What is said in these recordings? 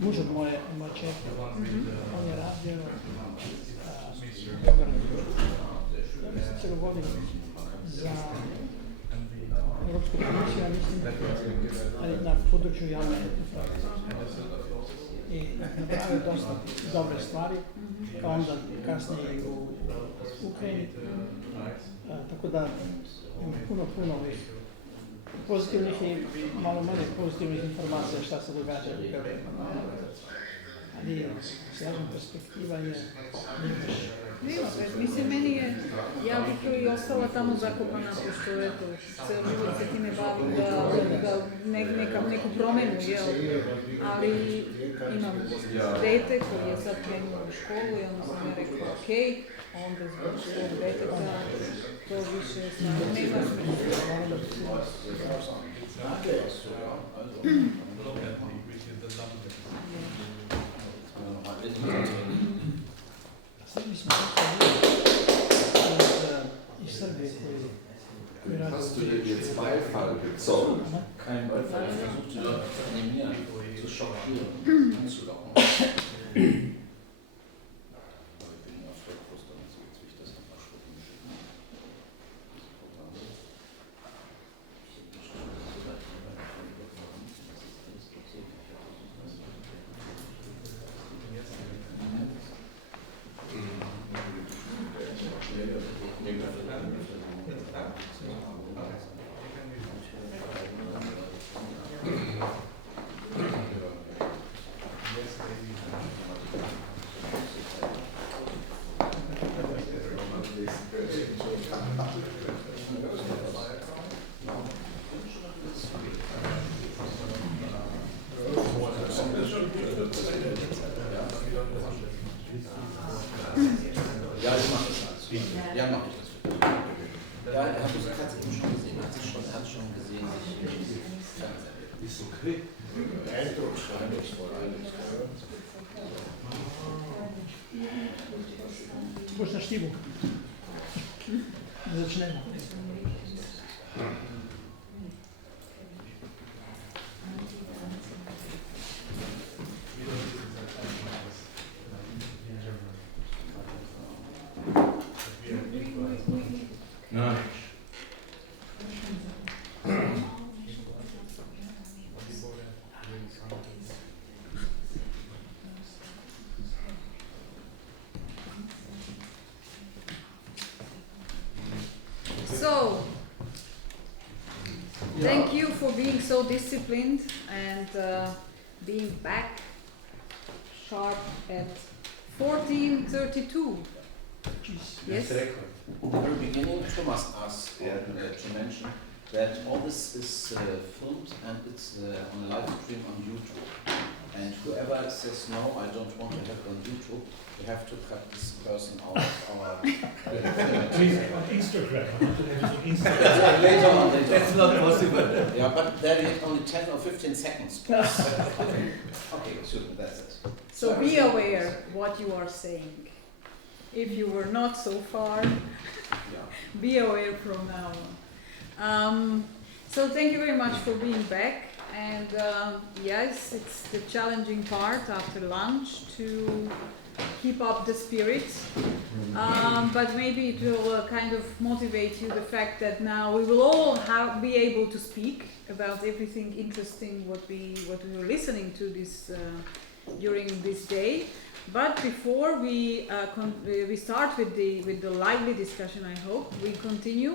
muž od moje čerke, on je radio ja mislim cijelu godinu za Europsku komisiju, ja mislim, ali na području javne uprave. I napravio dosta dobre stvari, pa onda kasnije i u Ukrajini. Tako da ima puno ovih pozitivnih i malo manje pozitivnih informacija šta se događa u Beogradu. Ali slažem, perspektiva je Nema već, mislim, meni je, ja bih i ostala tamo zakopana, pošto eto, ceo život se time bavim da neku promenu, jel? Ali imam dete koji je sad krenuo u školu i onda sam ja rekla okej, onda zbog svog deteta to više stvarno nema smisla. Srbi smo iz Srbije koji radi. Hast du dir jetzt Beifall gezollt? Kein Beifall, ich versuchte die Leute zu animieren, zu schockieren. Kannst du doch mal. Ja, ich mache das alles. Ja, mache ich das. Ja, er hat es eben schon gesehen. Er hat schon gesehen, ist okay. Eindrucksvoll, eindrucksvoll. Boš na štivu. Začnemo. No. So, thank you for being so disciplined and being back sharp at 14:32. Yes? At the very beginning, Thomas asked to mention that all this is filmed and it's on a live stream on YouTube. And whoever says no, I don't want to have it on YouTube, we have to cut this person out of our... Please, on Instagram. I want to have it on Instagram. Later on, later That's on. not possible. Yeah, but there you have only 10 or 15 seconds. Okay, so that's it. So be aware what you are saying. If you were not so far, Yeah. be aware from now on. So thank you very much for being back. And yes, it's the challenging part after lunch to keep up the spirit. But maybe it will kind of motivate you the fact that now we will all be able to speak about everything interesting what we were listening to this during this day. But before we start with the lively discussion, I hope we continue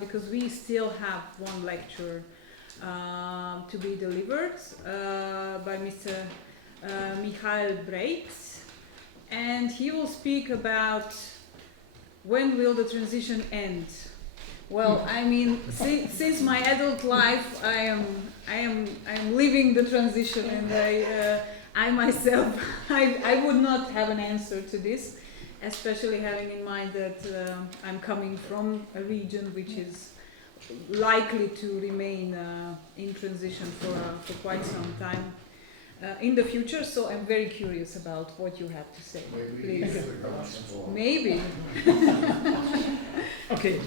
because we still have one lecture to be delivered by Mr. Michael Breitz, and he will speak about when will the transition end. Well, I mean, since my adult life, I am living the transition, and I myself, I would not have an answer to this, especially having in mind that I'm coming from a region which is likely to remain in transition for quite some time in the future. So I'm very curious about what you have to say. Please. Maybe. Okay.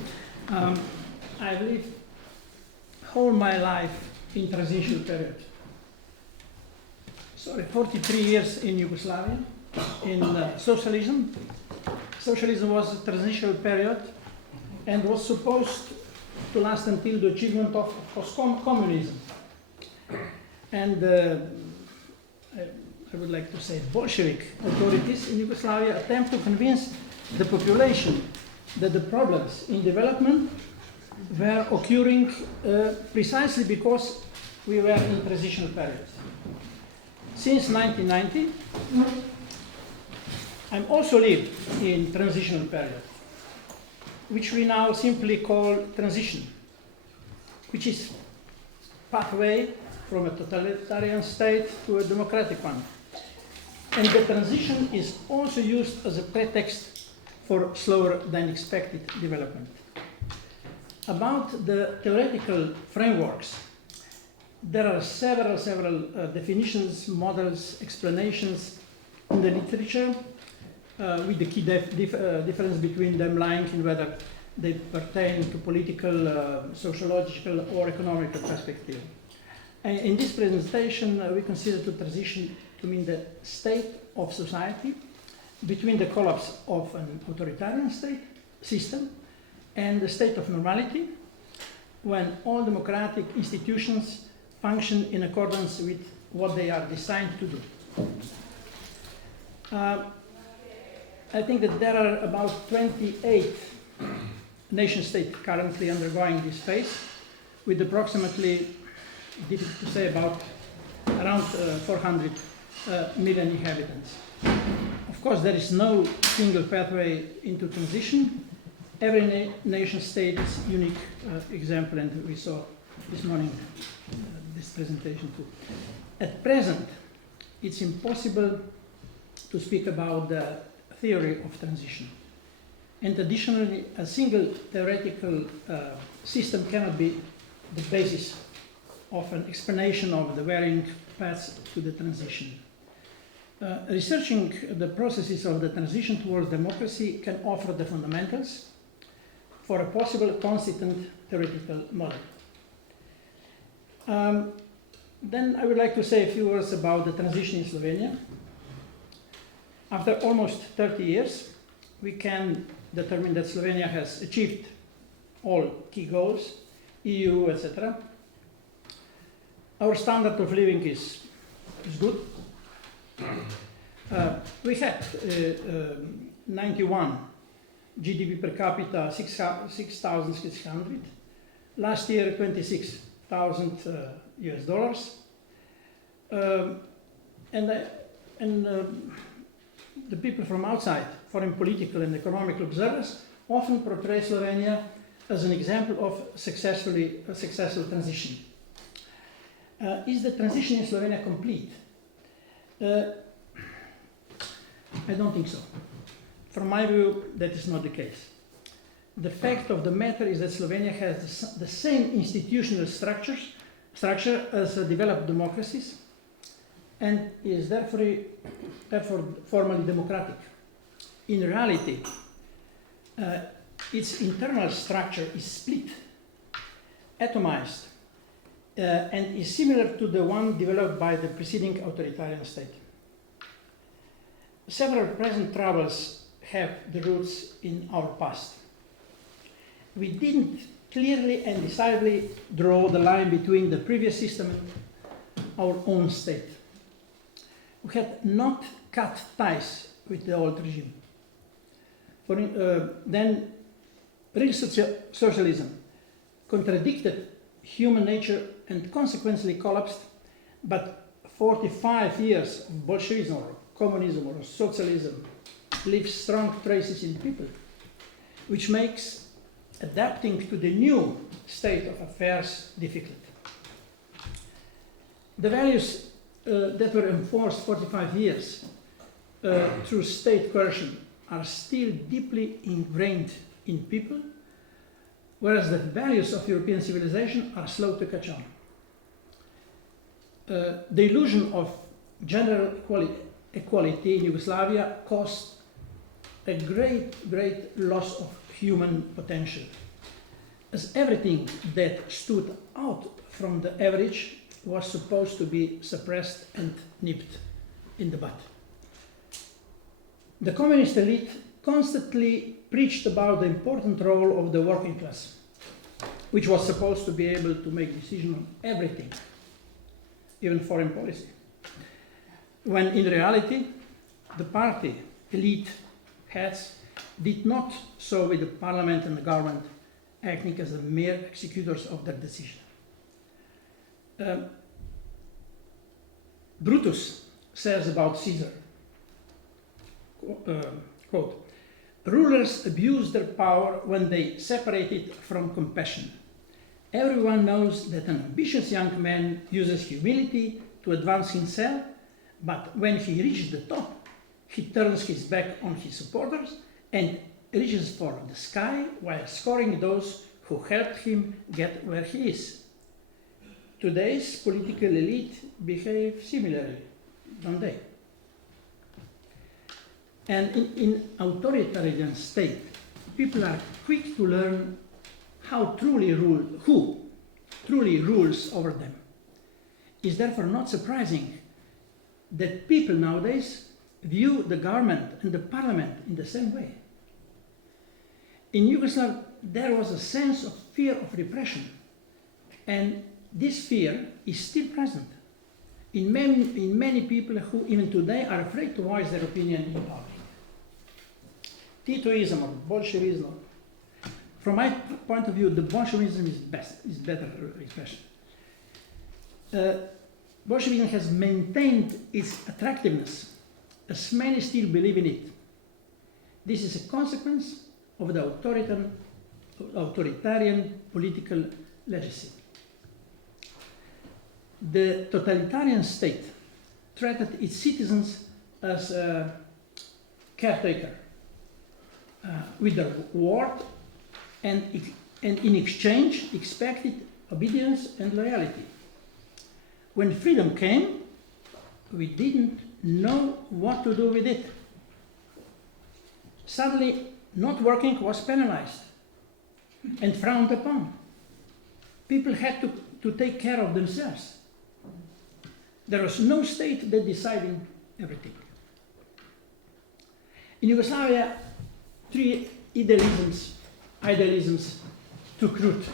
I've lived whole my life in transition period. 43 years in Yugoslavia, in socialism. Socialism was a transitional period and was supposed to last until the achievement of communism. And I would like to say Bolshevik authorities in Yugoslavia attempt to convince the population that the problems in development were occurring precisely because we were in transitional period. Since 1990, I'm also lived in transitional period, which we now simply call transition, which is pathway from a totalitarian state to a democratic one. And the transition is also used as a pretext for slower than expected development. About the theoretical frameworks, there are several definitions, models, explanations in the literature, with the key difference between them lying in whether they pertain to political, sociological, or economical perspective. And in this presentation, we consider the transition to mean the state of society between the collapse of an authoritarian state system and the state of normality, when all democratic institutions function in accordance with what they are designed to do. I think that there are about 28 nation-states currently undergoing this phase, with approximately, difficult to say, about around 400 million inhabitants. Of course, there is no single pathway into transition. Every nation-state is a unique example, and we saw this morning this presentation too. At present, it's impossible to speak about the theory of transition. And additionally, a single theoretical system cannot be the basis of an explanation of the varying paths to the transition. Researching the processes of the transition towards democracy can offer the fundamentals for a possible consistent theoretical model. Then I would like to say a few words about the transition in Slovenia. After almost 30 years, we can determine that Slovenia has achieved all key goals, EU, etc. Our standard of living is good. We had 91 GDP per capita, 6,600. Last year, 26,000 US dollars. The people from outside, foreign political and economic observers, often portray Slovenia as an example of a successful transition. Is the transition in Slovenia complete? I don't think so. From my view, that is not the case. The fact of the matter is that Slovenia has the same institutional structure as developed democracies, and is therefore formally democratic. In reality, its internal structure is split, atomized, and is similar to the one developed by the preceding authoritarian state. Several present troubles have the roots in our past. We didn't clearly and decisively draw the line between the previous system and our own state. We had not cut ties with the old regime. Then real socialism contradicted human nature and consequently collapsed, but 45 years of Bolshevism or communism or socialism leave strong traces in people, which makes adapting to the new state of affairs difficult. The values that were enforced 45 years through state coercion are still deeply ingrained in people, whereas the values of European civilization are slow to catch on. The illusion of gender equality in Yugoslavia caused a great loss of human potential, as everything that stood out from the average was supposed to be suppressed and nipped in the bud. The communist elite constantly preached about the important role of the working class, which was supposed to be able to make decisions on everything, even foreign policy. When in reality, the party, elite, heads did not so with the parliament and the government acting as the mere executors of their decision. Brutus says about Caesar, quote, "Rulers abuse their power when they separate it from compassion. Everyone knows that an ambitious young man uses humility to advance himself, but when he reaches the top, he turns his back on his supporters and reaches for the sky while scoring those who helped him get where he is." Today's political elite behave similarly, don't they? And in authoritarian state, people are quick to learn who truly rules over them. It's therefore not surprising that people nowadays view the government and the parliament in the same way. In Yugoslavia, there was a sense of fear of repression, and this fear is still present in many people who even today are afraid to voice their opinion in public. Titoism or Bolshevism, from my point of view, the Bolshevism is better expression. Bolshevism has maintained its attractiveness, as many still believe in it. This is a consequence of the authoritarian political legacy. The totalitarian state treated its citizens as a caretaker with their word, and in exchange expected obedience and loyalty. When freedom came, we didn't know what to do with it. Suddenly, not working was penalized and frowned upon. People had to take care of themselves. There was no state that decided everything. In Yugoslavia, three idealisms took root: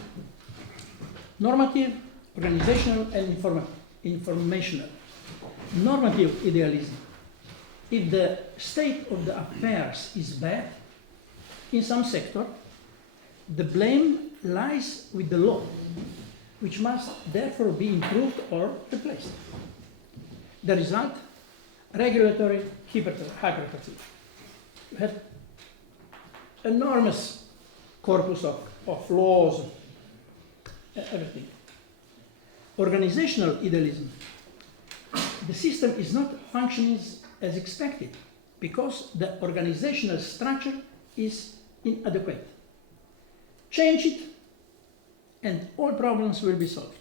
normative, organizational, and informational. Normative idealism. If the state of the affairs is bad in some sector, the blame lies with the law, which must therefore be improved or replaced. The result, regulatory hypertrophy. We had enormous corpus of laws, everything. Organizational idealism. The system is not functioning as expected because the organizational structure is inadequate. Change it and all problems will be solved.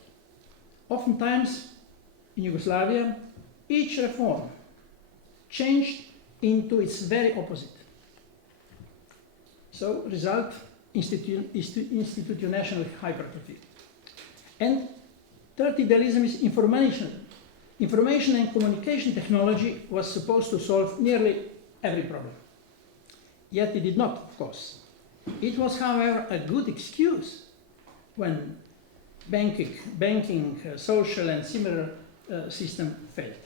Oftentimes in Yugoslavia, each reform changed into its very opposite. So, result, institutional hypertrophy. And third idealism is information. Information and communication technology was supposed to solve nearly every problem. Yet it did not, of course. It was, however, a good excuse when banking, social and similar system failed.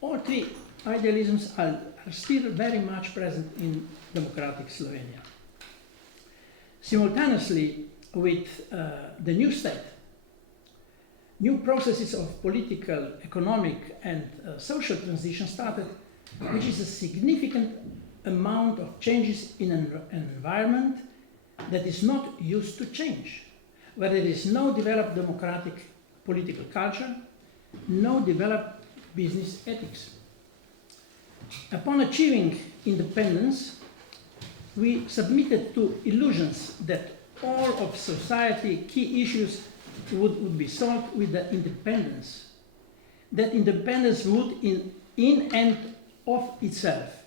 All three idealisms are still very much present in democratic Slovenia. Simultaneously with the new state, new processes of political, economic and social transition started, which is a significant amount of changes in an environment that is not used to change, where there is no developed democratic political culture, no developed business ethics. Upon achieving independence, we submitted to illusions that all of society key issues would be solved with the independence. That independence would, in and of itself,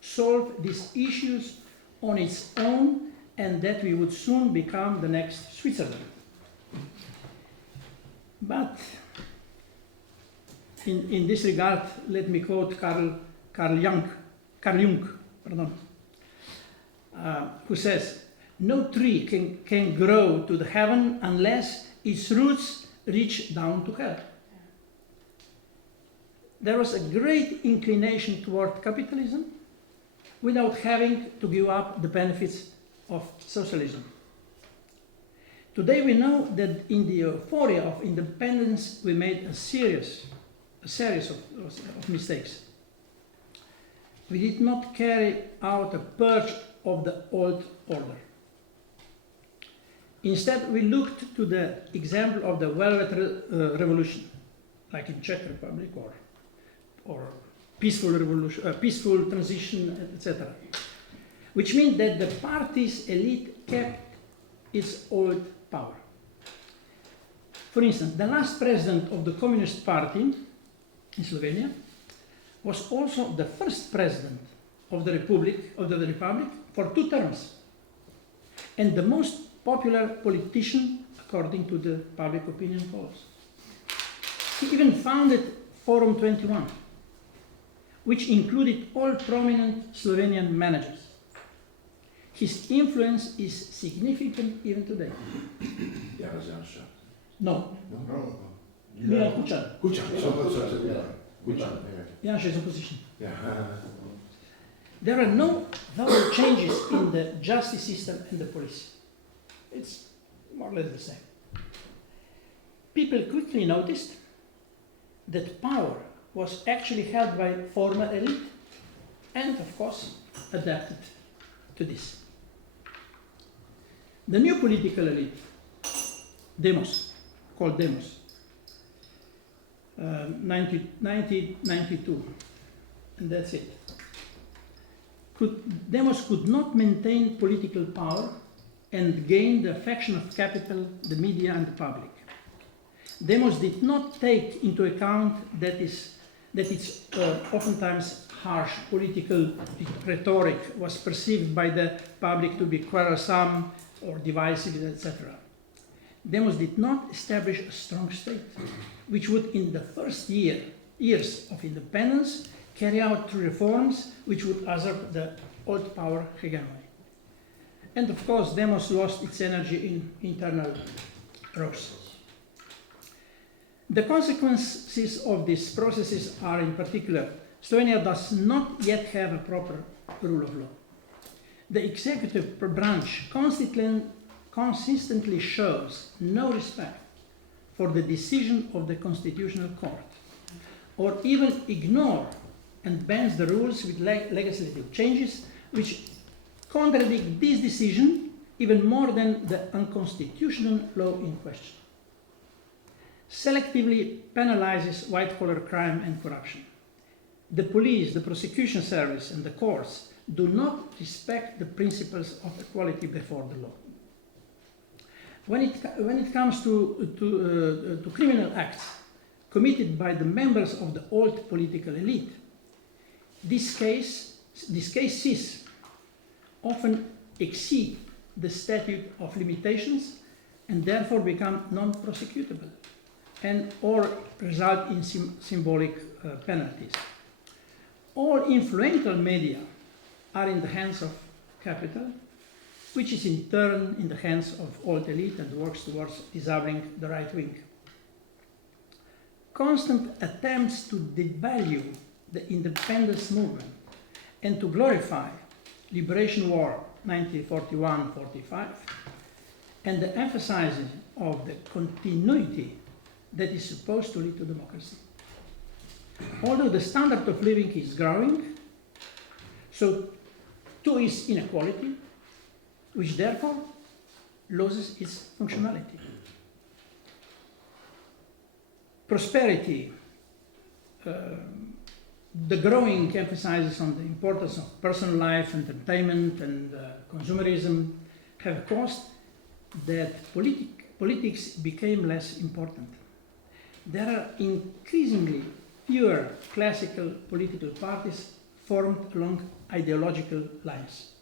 solve these issues on its own, and that we would soon become the next Switzerland. But In this regard, let me quote Carl Jung, who says, "No tree can grow to the heaven unless its roots reach down to hell." There was a great inclination toward capitalism without having to give up the benefits of socialism. Today we know that in the euphoria of independence we made a series of mistakes. We did not carry out a purge of the old order. Instead, we looked to the example of the Velvet Revolution, like in Czech Republic, or peaceful revolution, peaceful transition, etc. Which means that the party's elite kept its old power. For instance, the last president of the Communist Party in Slovenia was also the first president of the Republic for 2 terms, and the most popular politician according to the public opinion polls. He even founded Forum 21, which included all prominent Slovenian managers. His influence is significant even today. No, Milan Kučan. Janša is opposition. There are no value changes in the justice system and the police. It's more or less the same. People quickly noticed that power was actually held by former elite and, of course, adapted to this. The new political elite, called Demos, 1992, and that's it. Demos could not maintain political power and gain the affection of capital, the media, and the public. Demos did not take into account that its oftentimes harsh political rhetoric was perceived by the public to be quarrelsome or divisive, etc. Demos did not establish a strong state, which would, in the first years of independence, carry out reforms which would usurp the old power hegemony. And of course, Demos lost its energy in internal rows. The consequences of these processes are, in particular, Slovenia does not yet have a proper rule of law. The executive branch consistently shows no respect for the decision of the Constitutional Court, or even ignore and bans the rules with legislative changes which contradict this decision even more than the unconstitutional law in question. Selectively penalizes white-collar crime and corruption. The police, the prosecution service, and the courts do not respect the principles of equality before the law. When it comes to criminal acts committed by the members of the old political elite, these cases often exceed the statute of limitations and therefore become non-prosecutable and or result in symbolic penalties. All influential media are in the hands of capital, which is in turn in the hands of old elite and works towards disarming the right wing. Constant attempts to devalue the independence movement and to glorify Liberation War 1941-45 and the emphasizing of the continuity that is supposed to lead to democracy. Although the standard of living is growing, so too is inequality, which therefore loses its functionality. Prosperity, the growing emphasis on the importance of personal life, entertainment, and consumerism have caused that politics became less important. There are increasingly fewer classical political parties formed along ideological lines.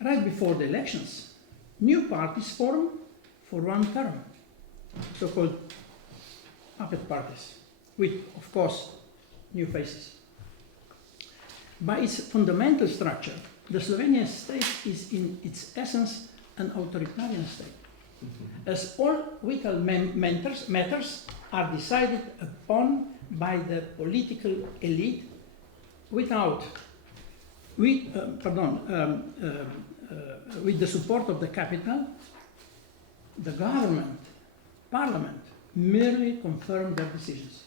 Right before the elections, new parties form for one term, so-called puppet parties. with, of course, new faces. By its fundamental structure, the Slovenian state is in its essence an authoritarian state, as all vital matters are decided upon by the political elite with the support of the capital. The government, parliament, merely confirm their decisions.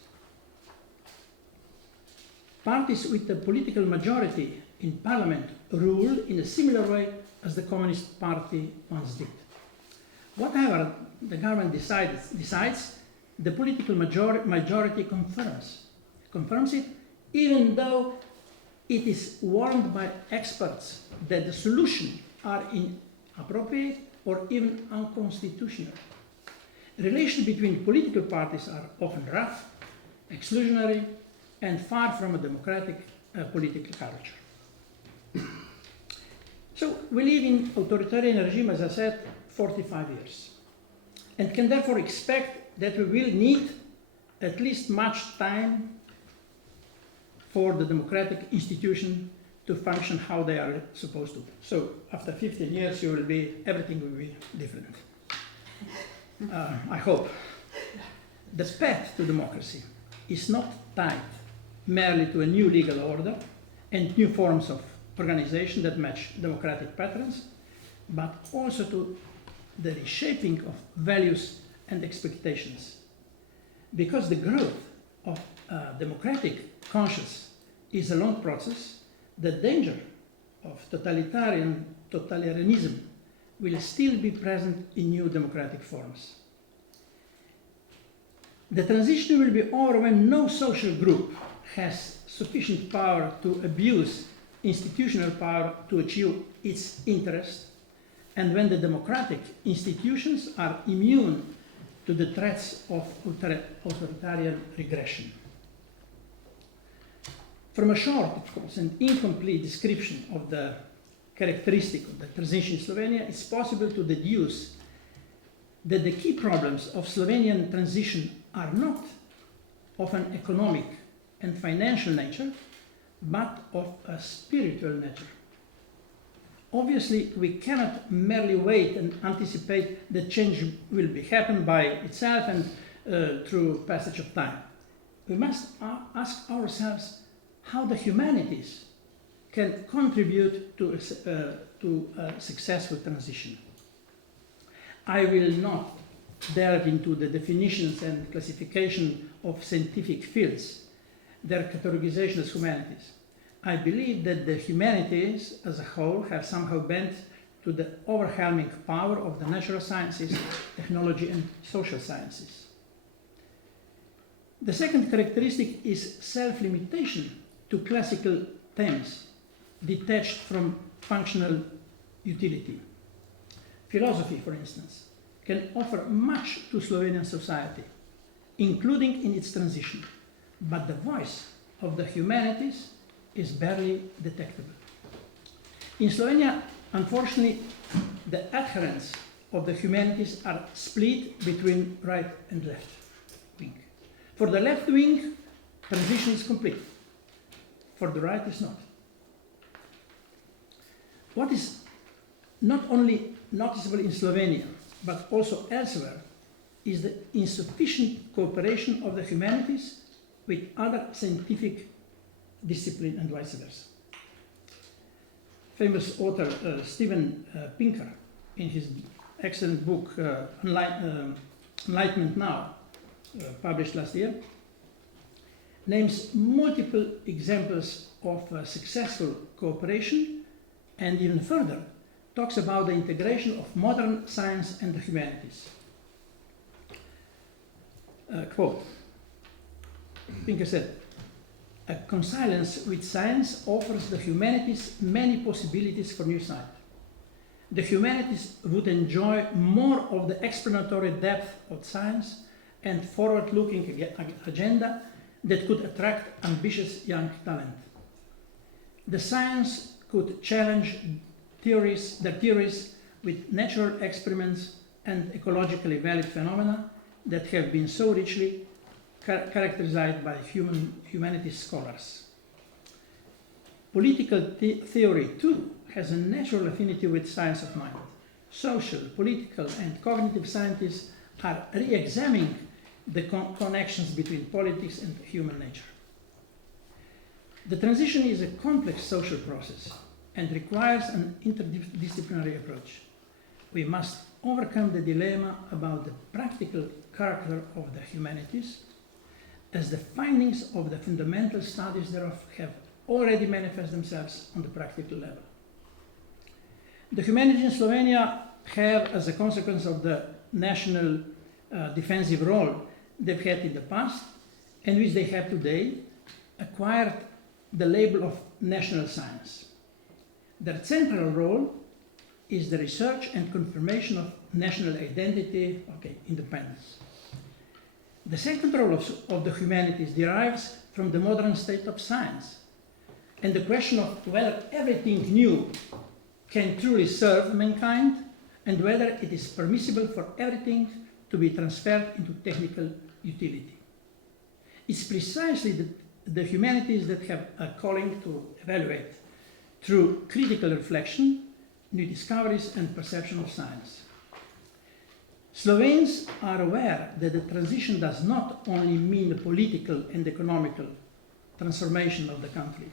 Parties with the political majority in parliament rule in a similar way as the Communist Party once did. Whatever the government decides, the political majority confirms it, even though it is warned by experts that the solutions are inappropriate or even unconstitutional. Relations between political parties are often rough, exclusionary, and far from a democratic political culture. So we live in authoritarian regime, as I said, 45 years, and can therefore expect that we will need at least much time for the democratic institution to function how they are supposed to. So after 15 years, everything will be different. I hope. The path to democracy is not tied merely to a new legal order and new forms of organization that match democratic patterns, but also to the reshaping of values and expectations. Because the growth of democratic conscience is a long process, the danger of totalitarianism will still be present in new democratic forms. The transition will be over when no social group has sufficient power to abuse institutional power to achieve its interest, and when the democratic institutions are immune to the threats of authoritarian regression. From a short, of course, and incomplete description of the characteristic of the transition in Slovenia, it's possible to deduce that the key problems of Slovenian transition are not of an economic and financial nature, but of a spiritual nature. Obviously, we cannot merely wait and anticipate that change will happen by itself and through passage of time. We must ask ourselves how the humanities can contribute to a successful transition. I will not delve into the definitions and classification of scientific fields, their categorization as humanities. I believe that the humanities as a whole have somehow bent to the overwhelming power of the natural sciences, technology, and social sciences. The second characteristic is self-limitation to classical themes, detached from functional utility. Philosophy, for instance, can offer much to Slovenian society, including in its transition, but the voice of the humanities is barely detectable. In Slovenia, unfortunately, the adherents of the humanities are split between right and left wing. For the left wing, transition is complete. For the right, it's not. What is not only noticeable in Slovenia, but also elsewhere, is the insufficient cooperation of the humanities with other scientific discipline and vice versa. Famous author Steven Pinker, in his excellent book Enlightenment Now, published last year, names multiple examples of successful cooperation, and even further talks about the integration of modern science and the humanities. Quote, Pinker said, "A consilience with science offers the humanities many possibilities for new sight. The humanities would enjoy more of the explanatory depth of science and forward-looking agenda that could attract ambitious young talent. The science could challenge their theories with natural experiments and ecologically valid phenomena that have been so richly characterized by humanities scholars. Political theory, too, has a natural affinity with science of mind. Social, political, and cognitive scientists are re-examining the connections between politics and human nature. The transition is a complex social process and requires an interdisciplinary approach. We must overcome the dilemma about the practical character of the humanities, as the findings of the fundamental studies thereof have already manifest themselves on the practical level. The humanities in Slovenia have, as a consequence of the national defensive role they've had in the past, and which they have today, acquired the label of national science. Their central role is the research and confirmation of national identity, independence. The second role of the humanities derives from the modern state of science, and the question of whether everything new can truly serve mankind, and whether it is permissible for everything to be transferred into technical utility. It's precisely the humanities that have a calling to evaluate, through critical reflection, new discoveries and perception of science. Slovenes are aware that the transition does not only mean the political and economical transformation of the country,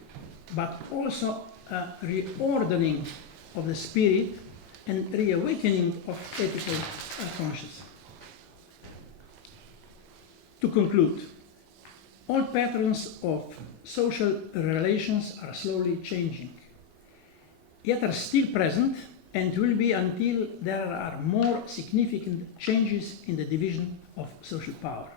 but also a reordering of the spirit and reawakening of ethical conscience. To conclude, all patterns of social relations are slowly changing, yet are still present and will be until there are more significant changes in the division of social power.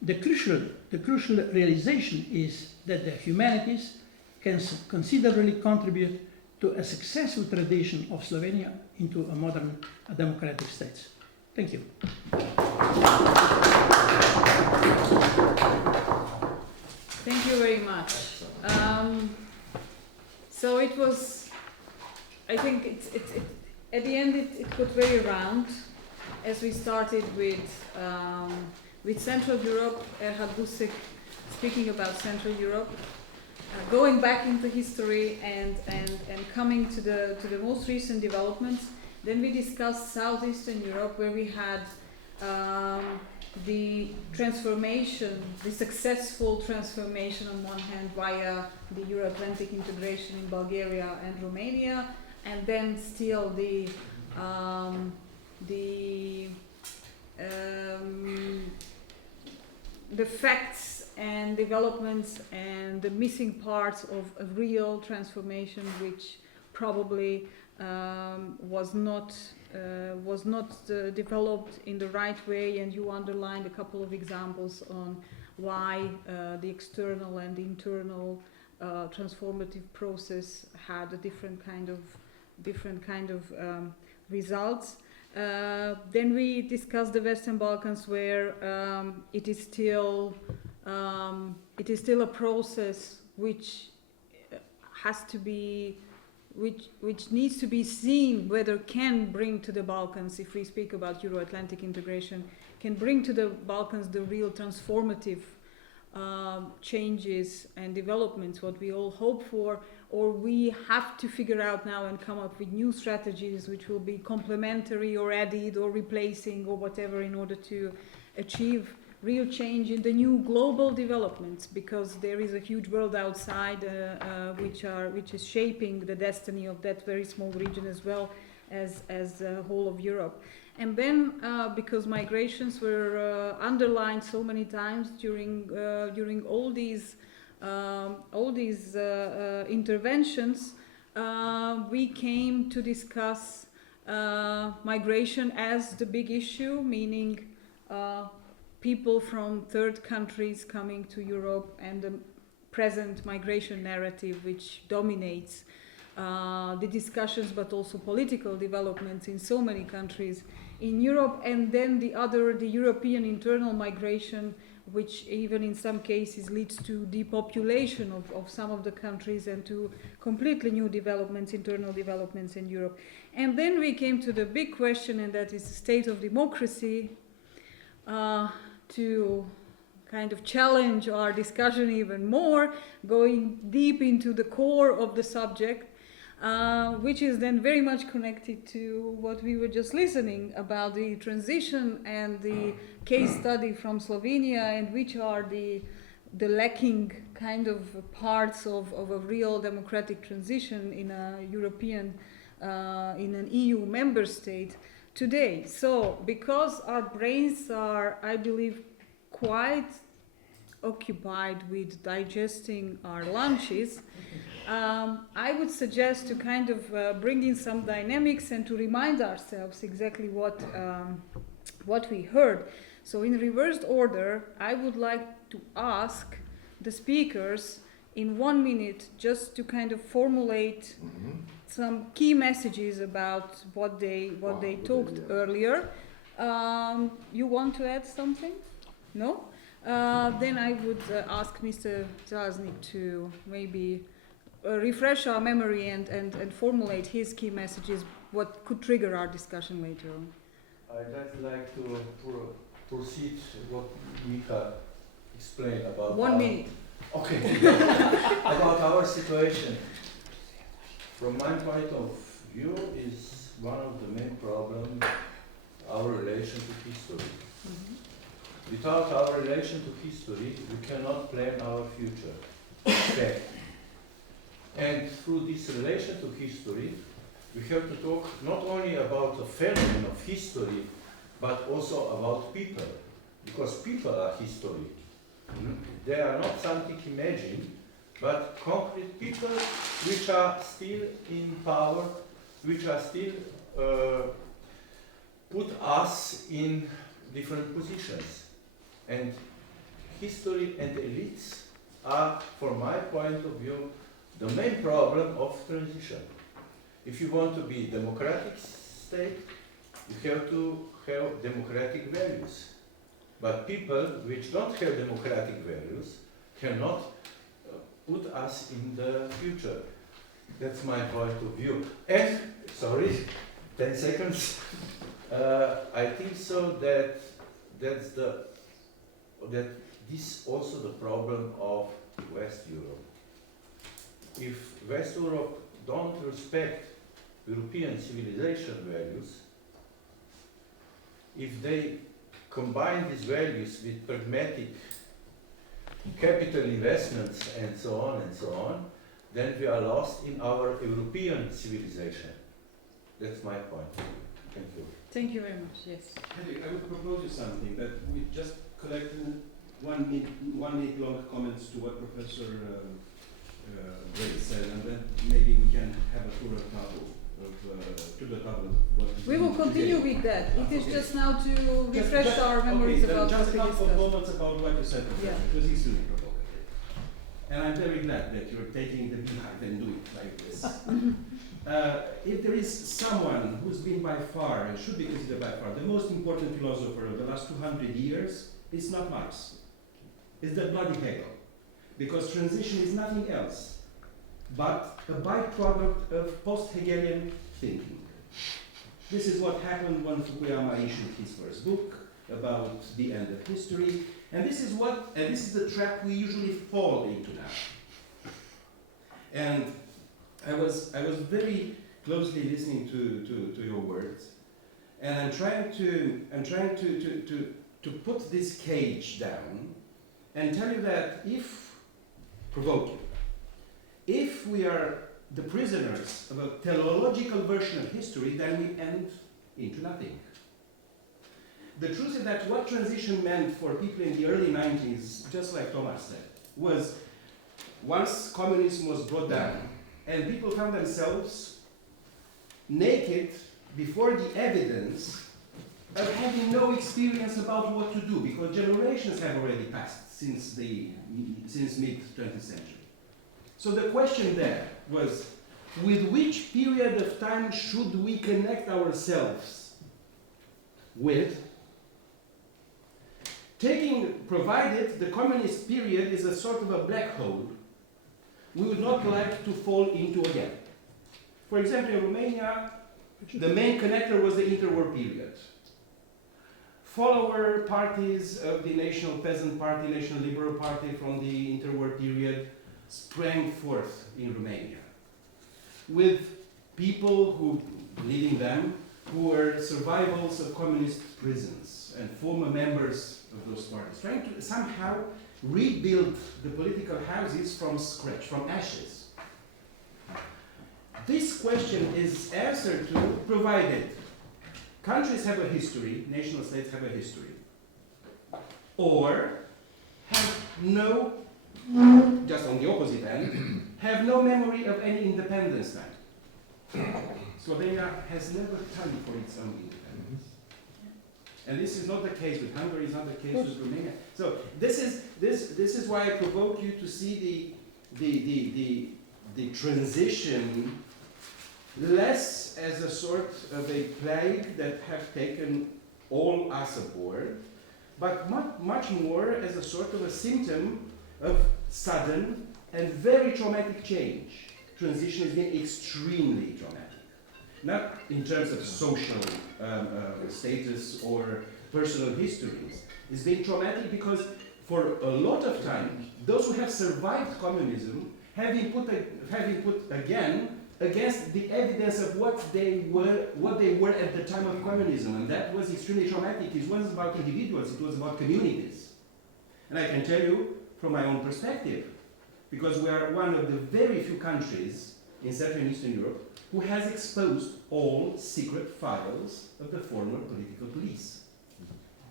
The crucial realization is that the humanities can considerably contribute to a successful tradition of Slovenia into a modern democratic state. Thank you. Thank you very much. So it was, I think at the end it got very round, as we started with Central Europe, Erhard Busek speaking about Central Europe, going back into history and coming to the most recent developments. Then we discussed Southeastern Europe, where we had the transformation, the successful transformation on one hand via the Euro-Atlantic integration in Bulgaria and Romania, and then still the facts and developments and the missing parts of a real transformation, which probably was not developed in the right way, and you underlined a couple of examples on why the external and the internal transformative process had a different kind of results. Then we discussed the Western Balkans, where it is still a process which has to be, which needs to be seen whether can bring to the Balkans, if we speak about Euro-Atlantic integration, can bring to the Balkans the real transformative changes and developments, what we all hope for, or we have to figure out now and come up with new strategies which will be complementary or added or replacing or whatever in order to achieve real change in the new global developments, because there is a huge world outside which is shaping the destiny of that very small region as well as the whole of Europe. And then because migrations were underlined so many times during all these interventions, we came to discuss migration as the big issue, meaning people from third countries coming to Europe, and the present migration narrative which dominates the discussions, but also political developments in so many countries in Europe. And then the European internal migration, which even in some cases leads to depopulation of some of the countries and to completely new developments, internal developments in Europe. And then we came to the big question, and that is the state of democracy, to kind of challenge our discussion even more, going deep into the core of the subject, which is then very much connected to what we were just listening about, the transition and the case study from Slovenia, and which are the lacking kind of parts of a real democratic transition in a European, in an EU member state today. So, because our brains are, I believe, quite occupied with digesting our lunches, I would suggest to kind of bring in some dynamics and to remind ourselves exactly what we heard. So in reversed order, I would like to ask the speakers in 1 minute just to kind of formulate some key messages about what they talked earlier. You want to add something? No? Then I would ask Mr. Zelaznik to maybe refresh our memory and formulate his key messages, what could trigger our discussion later on. I'd just like to proceed what Mika explained about 1 minute. Okay. About our situation. From my point of view, is one of the main problems our relation to history. Without our relation to history, we cannot plan our future. Okay. And through this relation to history, we have to talk not only about the phenomenon of history, but also about people, because people are history. They are not something imagined, but concrete people which are still in power, which are still put us in different positions. And history and elites are, from my point of view, the main problem of transition. If you want to be a democratic state, you have to have democratic values. But people which don't have democratic values cannot put us in the future. That's my point of view. And, sorry, 10 seconds. I think so that that this also the problem of West Europe. If West Europe don't respect European civilization values, if they combine these values with pragmatic capital investments and so on, then we are lost in our European civilization. That's my point. Thank you. Thank you very much, yes. Henrik, I would propose you something, that we just collect 1 minute long comments to what Professor Gray said, and then maybe we can have a tour of what We will continue today. with that. It is Okay. just now to refresh our memories okay, about just what a we couple of discussed. moments about what you said, Professor. Yeah. It was extremely provocative. And I'm very glad that you're taking the behind and doing it like this. If there is someone who's been by far, and should be considered by far, the most important philosopher of the last 200 years, it's not Marx. It's the bloody Hegel. Because transition is nothing else but a byproduct of post-Hegelian thinking. This is what happened when Fukuyama issued his first book about the end of history, and this is the trap we usually fall into now. And I was very closely listening to your words, and I'm trying to put this cage down and tell you that if we are the prisoners of a teleological version of history, then we end into nothing. The truth is that what transition meant for people in the early 90s, just like Thomas said, was once communism was brought down and people found themselves naked before the evidence of having no experience about what to do, because generations have already passed since mid-20th century. So the question there was, with which period of time should we connect ourselves with? Provided the communist period is a sort of a black hole, we would not like to fall into again. For example, in Romania, the main connector was the interwar period. follower parties of the National Peasant Party, National Liberal Party from the interwar period sprang forth in Romania, with people who, leading them, who were survivals of communist prisons and former members of those parties, trying to somehow rebuild the political houses from scratch, from ashes. This question is answered to provided countries have a history, nation states have a history, or have no, just on the opposite end, have no memory of any independence time. Slovenia has never come for its own independence. And this is not the case with Hungary, it's not the case with Romania. So this is why I provoke you to see the transition less as a sort of a plague that have taken all us aboard, but much more as a sort of a symptom of sudden and very traumatic change. Transition has been extremely traumatic. Not in terms of social status or personal histories. It's been traumatic because for a lot of time, those who have survived communism have been put again against the evidence of what they were at the time of communism, and that was extremely traumatic. It wasn't about individuals, it was about communities. And I can tell you from my own perspective, because we are one of the very few countries in Central and Eastern Europe who has exposed all secret files of the former political police.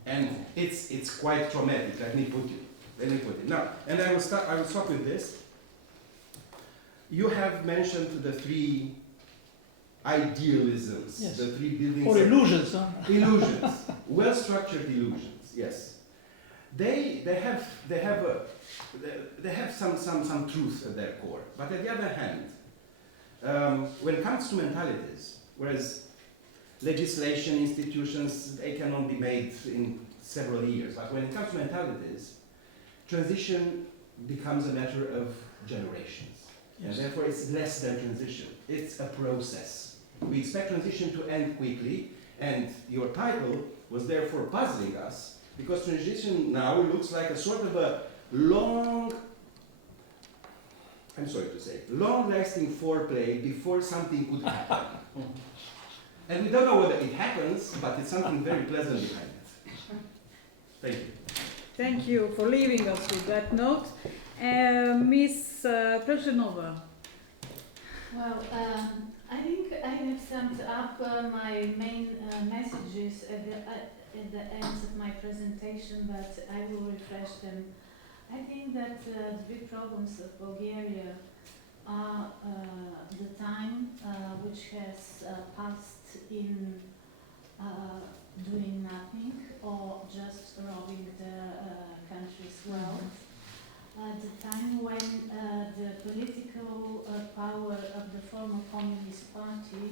And it's quite traumatic, let me put it. Now, and I will stop with this. You have mentioned the three idealisms, Yes. the three buildings. Or illusions, huh? Illusions, well-structured illusions. Yes, they have some truth at their core. But at the other hand, when it comes to mentalities, whereas legislation, institutions, they cannot be made in several years. But when it comes to mentalities, transition becomes a matter of generations. Yes. And therefore it's less than transition, it's a process. We expect transition to end quickly, and your title was therefore puzzling us, because transition now looks like a sort of a long, I'm sorry to say, long-lasting foreplay before something could happen. And we don't know whether it happens, but it's something very pleasant behind it. Thank you. Thank you for leaving us with that note. Ms. Przeżynova. Well, I think I have summed up my main messages at the end of my presentation, but I will refresh them. I think that the big problems of Bulgaria are the time which has passed in doing nothing or just robbing the country's wealth. The time when the political power of the former Communist Party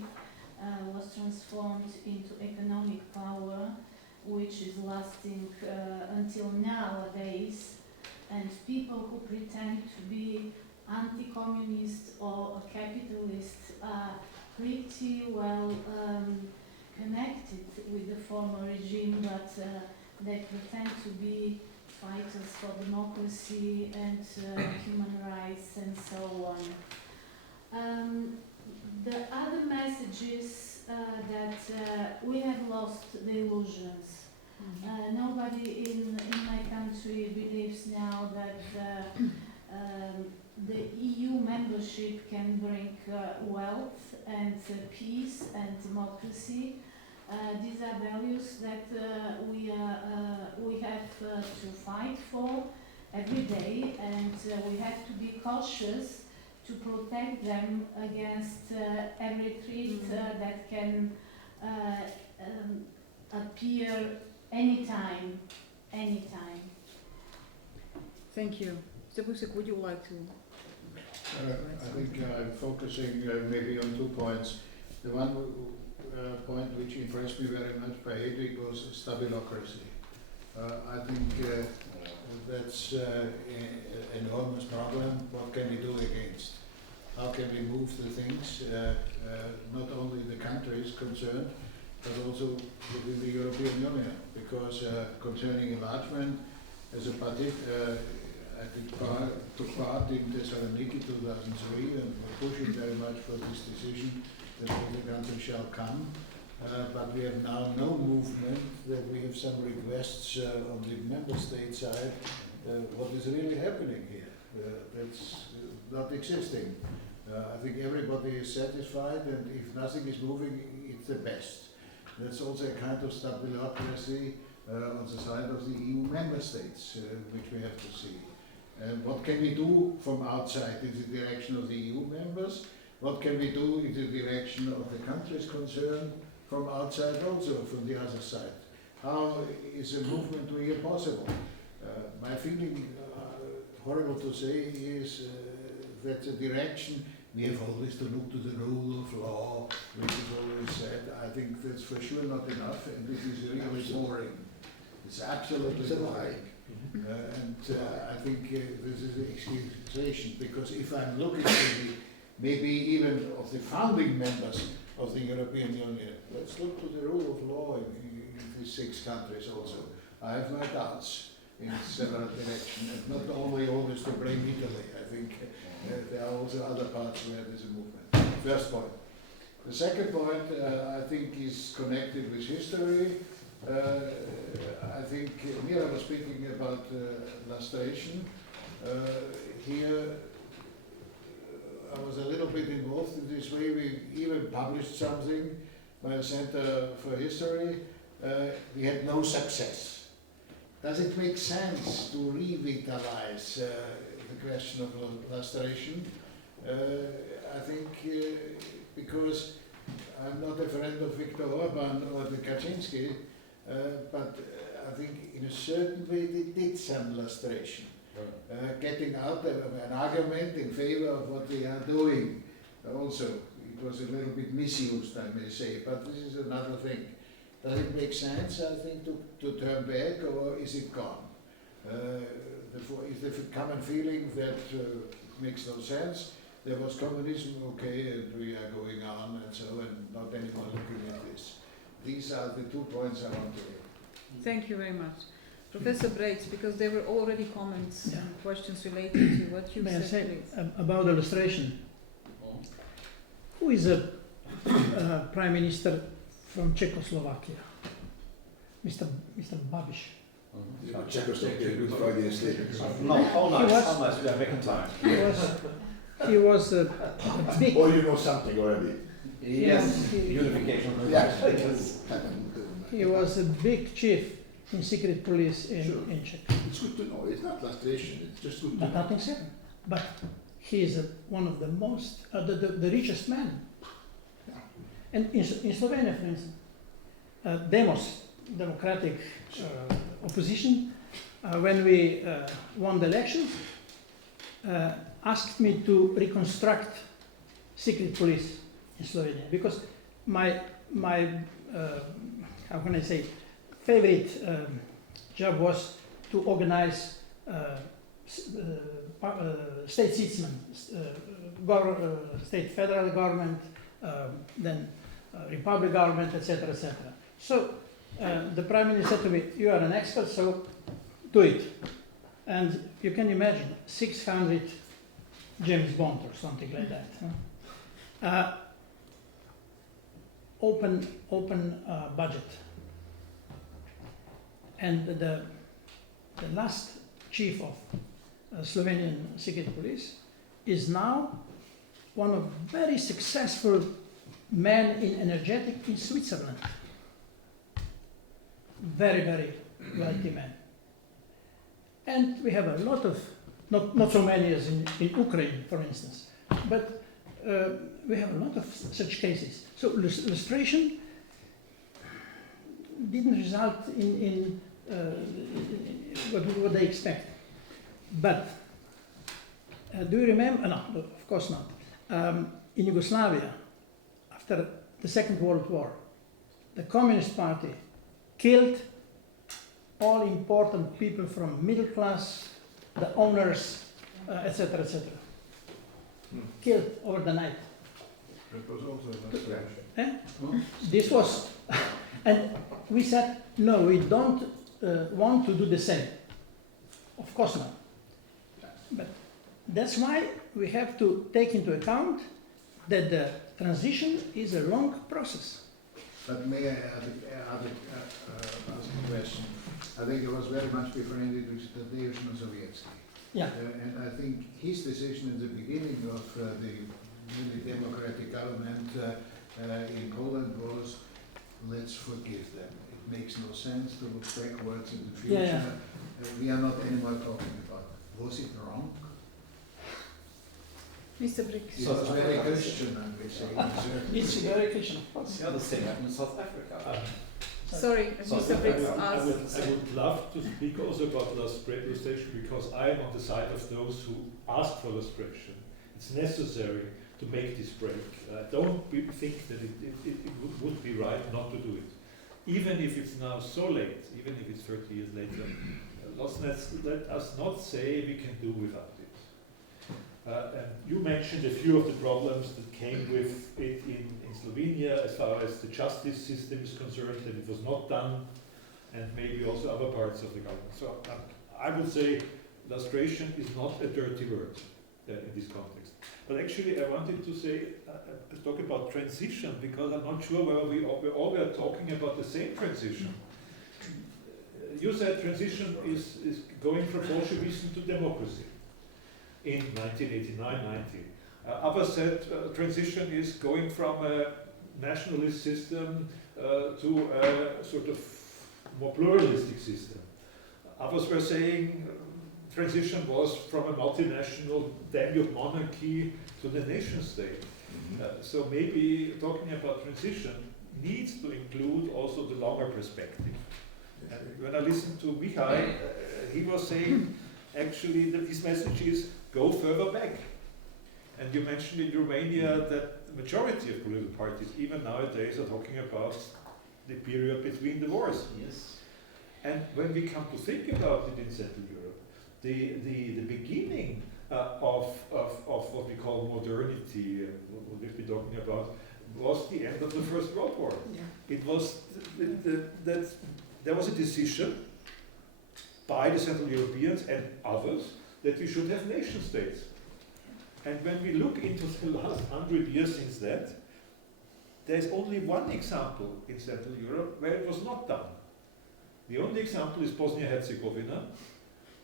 was transformed into economic power, which is lasting until nowadays, and people who pretend to be anti-communist or capitalist are pretty well connected with the former regime, but they pretend to be fighters for democracy and human rights and so on. The other message is that we have lost the illusions. Nobody in my country believes now that the EU membership can bring wealth and peace and democracy. These are values that we have to fight for every day, and we have to be cautious to protect them against every threat that can appear anytime. Thank you. Mr. Busek, would you like to? I think I'm focusing maybe on 2 points. The one point which impressed me very much by Hedwig was stabilocracy. I think that's an enormous problem. What can we do against? How can we move the things, not only the countries concerned, but also within the European Union, because concerning enlargement, as a party, I took part in Thessaloniki 2003 and were pushing very much for this decision that all the countries shall come. But we have now no movement, that we have some requests on the member state side. What is really happening here? That's not existing. I think everybody is satisfied, and if nothing is moving, it's the best. That's also a kind of stability on the side of the EU member states, which we have to see. And what can we do from outside in the direction of the EU members? What can we do in the direction of the countries concerned from outside also, from the other side? How is a movement really possible? My feeling, horrible to say, is that the direction we have always to look to the rule of law, which is always said. I think that's for sure not enough, and this is really boring. It's absolutely boring. I think this is an excusation, because if I'm looking at the, maybe even of the founding members of the European Union, let's look to the rule of law in these 6 countries also. I have my doubts in several directions, and not only always to blame Italy. I think there are also other parts where there's a movement. First point. The second point, I think, is connected with history. I think Mira was speaking about lustration. Here, I was a little bit involved in this way. We even published something by the Center for History. We had no success. Does it make sense to revitalize the question of lustration? I think because I'm not a friend of Viktor Orban or the Kaczynski, but I think in a certain way they did some lustration, getting out of an argument in favor of what they are doing. Also, it was a little bit misused, I may say, but this is another thing. Does it make sense, I think, to turn back, or is it gone? Is there a common feeling that makes no sense? There was communism, okay, and we are going on and so, and not anyone looking at this. These are the 2 points I want to make. Thank you very much. Professor Breitz, because there were already comments and questions related to what you May I said, say please. about illustration? Who is a prime minister from Czechoslovakia? Mr. Babiš. Czechoslovakia, Good Friday and State. How much we are back in time. He was a big. Or you know something already. Yes, he- unification. Yes. He was a big chief in secret police Sure. in Czech. It's good to know. It's not lustration. It's just good to But know. nothing said. But he is one of the most, the richest men. And in Slovenia, for instance, Demos, democratic opposition, when we won the elections, asked me to reconstruct secret police in Slovenia, because my how can I say, favorite job was to organize state statesmen, state federal government, then republic government, etc., etc. So the prime minister said to me, "You are an expert, so do it." And you can imagine 600 James Bond or something like that. Huh? Open budget. And the last chief of Slovenian secret police is now one of very successful men in energetic in Switzerland. Very, very wealthy man. And we have a lot of, not so many as in Ukraine, for instance, but we have a lot of such cases. So lustration didn't result in what they expect. But do you remember? No, of course not. In Yugoslavia, after the Second World War, the Communist Party killed all important people from middle class, the owners, etc., etc. Killed over the night. That was also lustration. This was And we said, no, we don't want to do the same. Of course not. But that's why we have to take into account that the transition is a long process. But may I ask a question? I think it was very much befriended with Tadeusz Mazowiecki. Yeah. And I think his decision in the beginning of the really democratic government in Poland was, let's forgive them. It makes no sense to look backwards in the future. Yeah, We are not anymore talking about. Was it wrong? Mr. Briggs. It was very Christian, I would say. It's very Christian, of course. Yeah, the same happened in South Africa. Sorry, Mr. Briggs I asked. would love to speak also about lustration because I am on the side of those who ask for lustration. It's necessary to make this break. Don't think that it would be right not to do it. Even if it's now so late, even if it's 30 years later, let us not say we can do without it. And you mentioned a few of the problems that came with it in Slovenia as far as the justice system is concerned, that it was not done, and maybe also other parts of the government. So I would say lustration is not a dirty word in this context. But actually I wanted to say, talk about transition, because I'm not sure whether we all were talking about the same transition. You said transition is going from Bolshevism to democracy in 1989-90. Others said transition is going from a nationalist system to a sort of more pluralistic system. Others were saying transition was from a multinational Danube monarchy to the nation state. So maybe talking about transition needs to include also the longer perspective. And when I listened to Mihai, he was saying actually that his message is go further back. And you mentioned in Romania that the majority of political parties, even nowadays, are talking about the period between the wars. Yes. And when we come to think about it in Central Europe, the beginning of what we call modernity, what we've been talking about, was the end of the First World War. Yeah. It was that there was a decision by the Central Europeans and others that we should have nation states. And when we look into the last 100 years since that, there's only one example in Central Europe where it was not done. The only example is Bosnia-Herzegovina,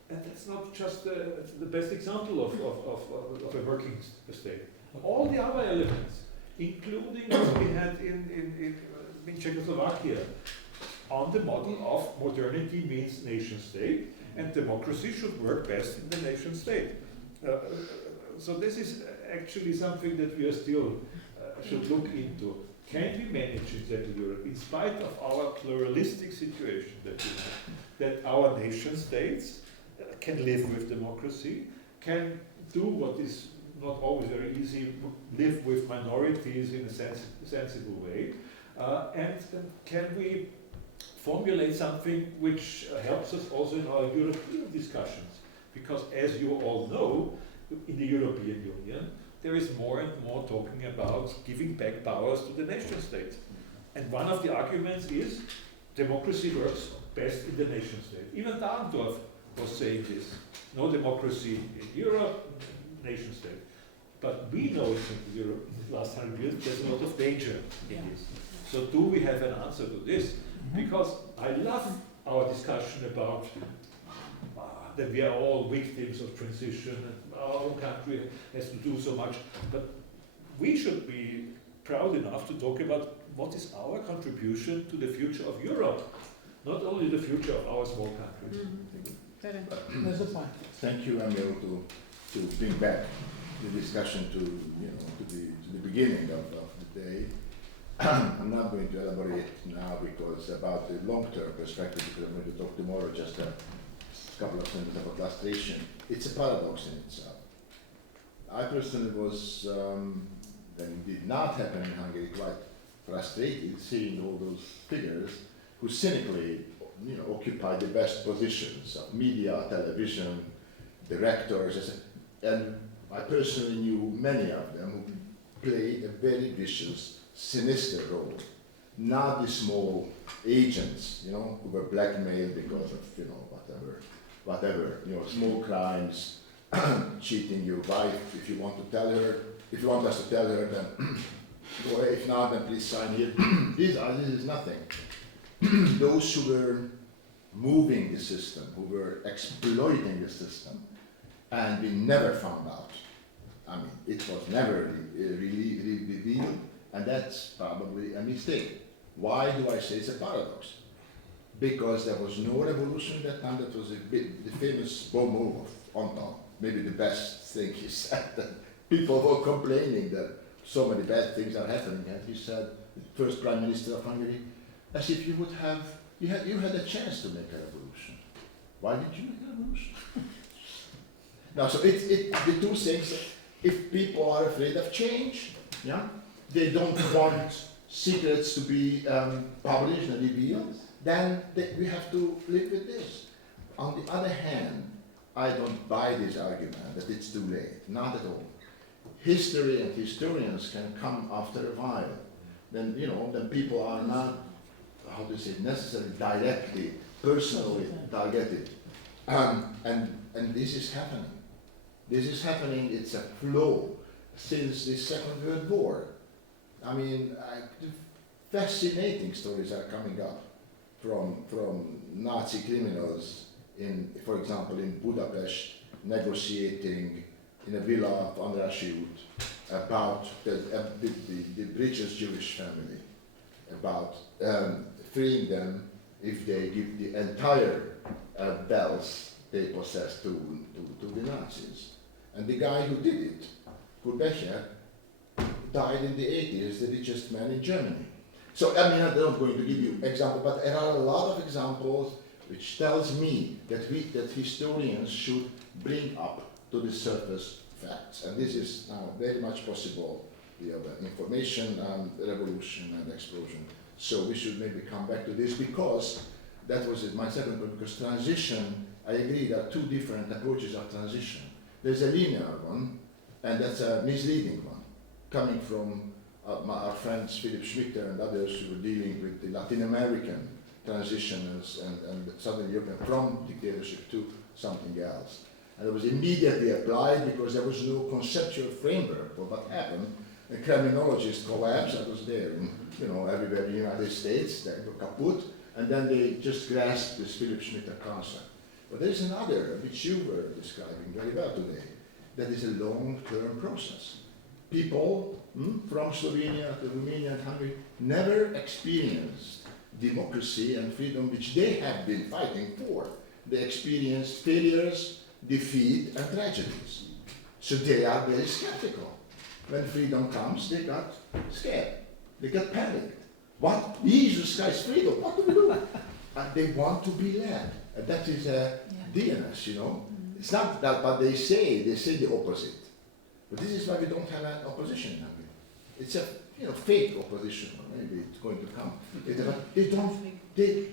and that's not just the best example of a working state. All the other elements, including what we had in Czechoslovakia, on the model of modernity means nation state, and democracy should work best in the nation state. So this is actually something that we are still should look into. Can we manage in Central Europe, in spite of our pluralistic situation that we have, that our nation states can live with democracy, can do what is not always very easy, live with minorities in a sensible way, and can we formulate something which helps us also in our European discussions? Because as you all know, in the European Union, there is more and more talking about giving back powers to the nation state. And one of the arguments is democracy works best in the nation state. Even Dahrendorf was saying this. No democracy in Europe, nation state. But we know in Central Europe in the last 100 years there's a lot of danger in this. So do we have an answer to this? Because I love our discussion about that we are all victims of transition and our own country has to do so much. But we should be proud enough to talk about what is our contribution to the future of Europe, not only the future of our small countries. That's the point. Thank you, Emil, to bring back the discussion to the beginning of the day. I'm not going to elaborate now because about the long-term perspective, because I'm going to talk tomorrow just a couple of sentences about lustration. It's a paradox in itself. I personally was, when it did not happen in Hungary, quite frustrated seeing all those figures who cynically, occupy the best positions of media, television, directors, and I personally knew many of them who played a very vicious, sinister role not the small agents, you know, who were blackmailed because of, you know, whatever, you know, small crimes, cheating your wife. If you want to tell her, if you want us to tell her, then go away. If not, then please sign here. This is nothing. Those who were moving the system, who were exploiting the system, and we never found out. I mean, it was never really revealed, and that's probably a mistake. Why do I say it's a paradox? Because there was no revolution at that time. That was the famous Bomo of Anton, maybe the best thing he said. That people were complaining that so many bad things are happening, and he said, the first Prime Minister of Hungary, as if you would have, you had a chance to make a revolution. Why did you make a revolution? Now, so the two things, if people are afraid of change, yeah, they don't want secrets to be published and revealed, then we have to live with this. On the other hand, I don't buy this argument that it's too late, not at all. History and historians can come after a while. Then, you know, then people are not, how to say, necessarily directly, personally targeted. And this is happening. This is happening, it's a flow since the Second World War. I mean, fascinating stories are coming up from Nazi criminals in, for example, in Budapest, negotiating in a villa of András about the richest Jewish family, about freeing them if they give the entire bells they possessed to the Nazis. And the guy who did it, Becher, died in the 80s, the richest man in Germany. So, I mean, I'm not going to give you examples, but there are a lot of examples which tells me that historians should bring up to the surface facts. And this is now very much possible via the information and revolution and explosion. So we should maybe come back to this, because that was my second point, because transition, I agree, there are two different approaches of transition. There's a linear one, and that's a misleading one, coming from our friends Philip Schmitter and others who were dealing with the Latin American transitions and Southern European, from dictatorship to something else. And it was immediately applied because there was no conceptual framework for what happened. A criminologist collapsed, I was there, you know, everywhere in the United States, they were kaput, and then they just grasped this Philip Schmitter concept. But there is another, which you were describing very well today, that is a long-term process. People from Slovenia to Romania and Hungary never experienced democracy and freedom which they have been fighting for. They experienced failures, defeat, and tragedies. So they are very skeptical. When freedom comes, they got scared. They got panicked. What? Jesus Christ, freedom, what do we do? And they want to be led. And that is a DNS, you know. It's not that, but they say the opposite. But this is why we don't have an opposition in Hungary. It's a fake opposition, or maybe it's going to come. They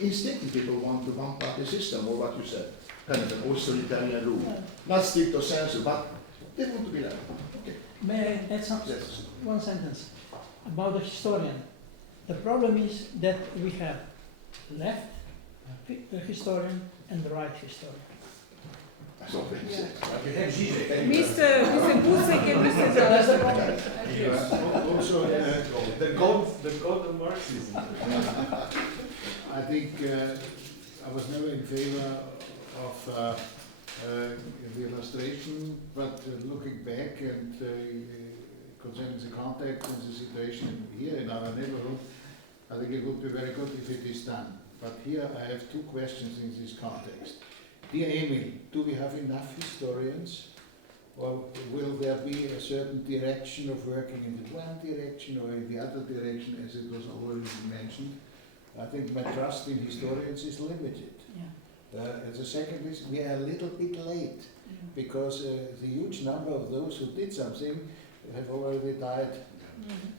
instinctively people want the one-party system, or what you said, kind of an authoritarian rule. Not stricto sensu, but they want to be led. Okay. May I add one sentence about the historian? The problem is that we have left historian and the right historian. That's all they say. Mr. Busek and Mr. Zalazar. Also, The god of Marxism. I think I was never in favor of the illustration, but looking back and concerning the context and the situation here in our neighborhood, I think it would be very good if it is done. But here I have two questions in this context. Dear Emil, do we have enough historians, or will there be a certain direction of working in the one direction or in the other direction, as it was already mentioned? I think my trust in historians is limited. And the second is, we are a little bit late, because the huge number of those who did something have already died.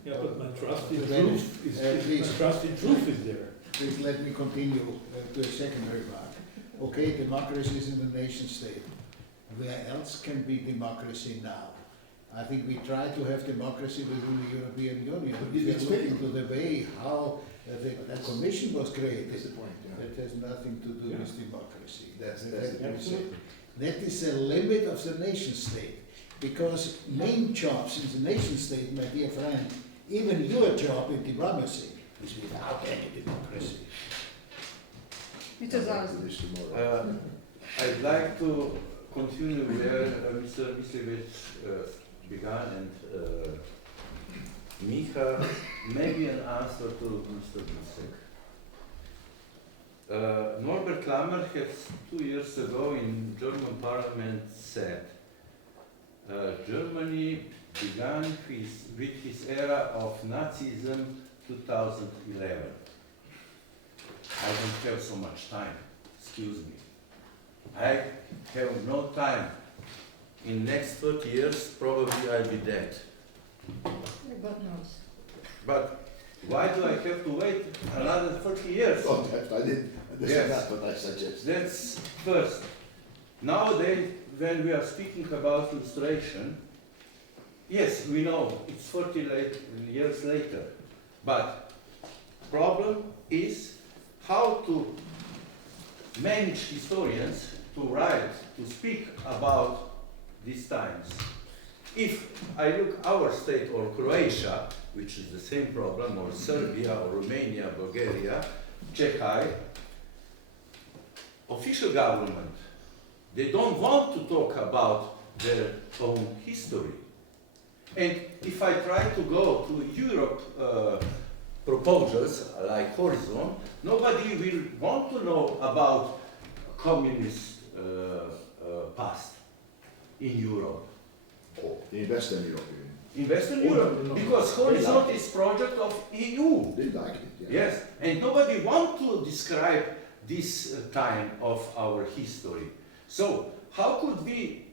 Yeah, but my trust in truth is there. Please let me continue to a second remark. Okay, democracy is in the nation state. Where else can be democracy now? I think we try to have democracy within the European Union. If you It's look failing. into the way how the Commission was created, That's the point, yeah. that has nothing to do Yeah. with democracy. That's the Absolutely. That is a limit of the nation state, because main jobs in the nation state, my dear friend, even your job in diplomacy is without any democracy. Mr. Zaz. Do this tomorrow. I'd like to continue where Mr. Mislievich began, and Micha, maybe an answer to Mr. Bisek. Norbert Klammer has 2 years ago in German parliament said, Germany began with his era of Nazism 2011. I don't have so much time, excuse me. I have no time. In next 30 years, probably I'll be dead. God knows. But why do I have to wait another 30 years? Oh, I didn't, that's Yes. not what I suggest. That's first. Nowadays, when we are speaking about illustration, yes, we know it's 40 years later, but problem is how to manage historians to write, to speak about these times. If I look our state or Croatia, which is the same problem, or Serbia or Romania, Bulgaria, Czechia, official government, they don't want to talk about their own history. And if I try to go to Europe proposals like Horizon, nobody will want to know about communist past in Europe. In Western Europe, In Western Oh, Europe, no. because Horizon is project of EU. they like it, yeah. Yes, and nobody want to describe this time of our history. So how could we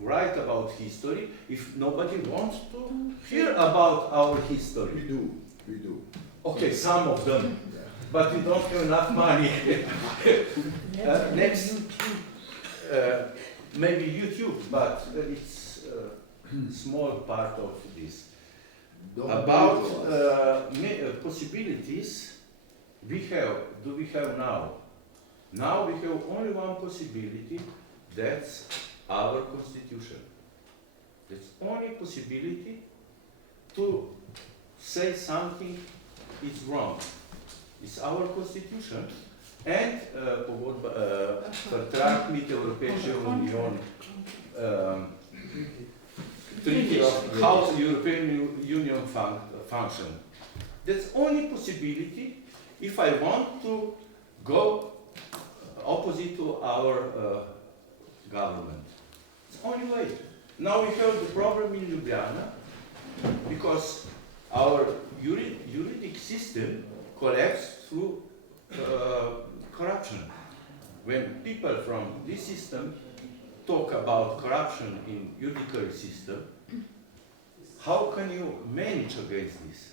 write about history if nobody wants to hear about our history? We do. Okay, some of them, Yeah. but we don't have enough money. Next, maybe YouTube, but it's a small part of this. Don't About do it to us. possibilities we have now. Now we have only one possibility, that's our constitution. That's only possibility to say something is wrong. It's our constitution and Vertrag mit der Europäischen Union, treaty of how the European Union function. That's only possibility if I want to go opposite to our government. It's only way. Now we have the problem in Ljubljana because our juridic system collapsed through corruption. When people from this system talk about corruption in judiciary system, how can you manage against this?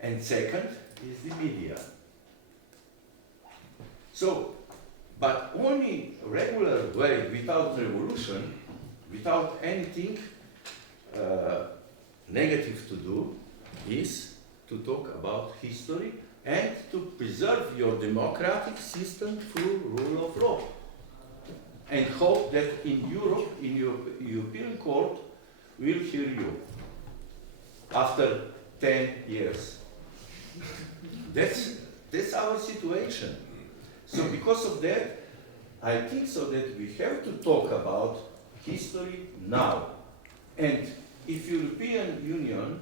And second is the media. So, but only regular way, without revolution, without anything negative to do, is to talk about history and to preserve your democratic system through rule of law. And hope that in Europe, in your European court, will hear you after 10 years. That's our situation. So because of that, I think so that we have to talk about history now. And if European Union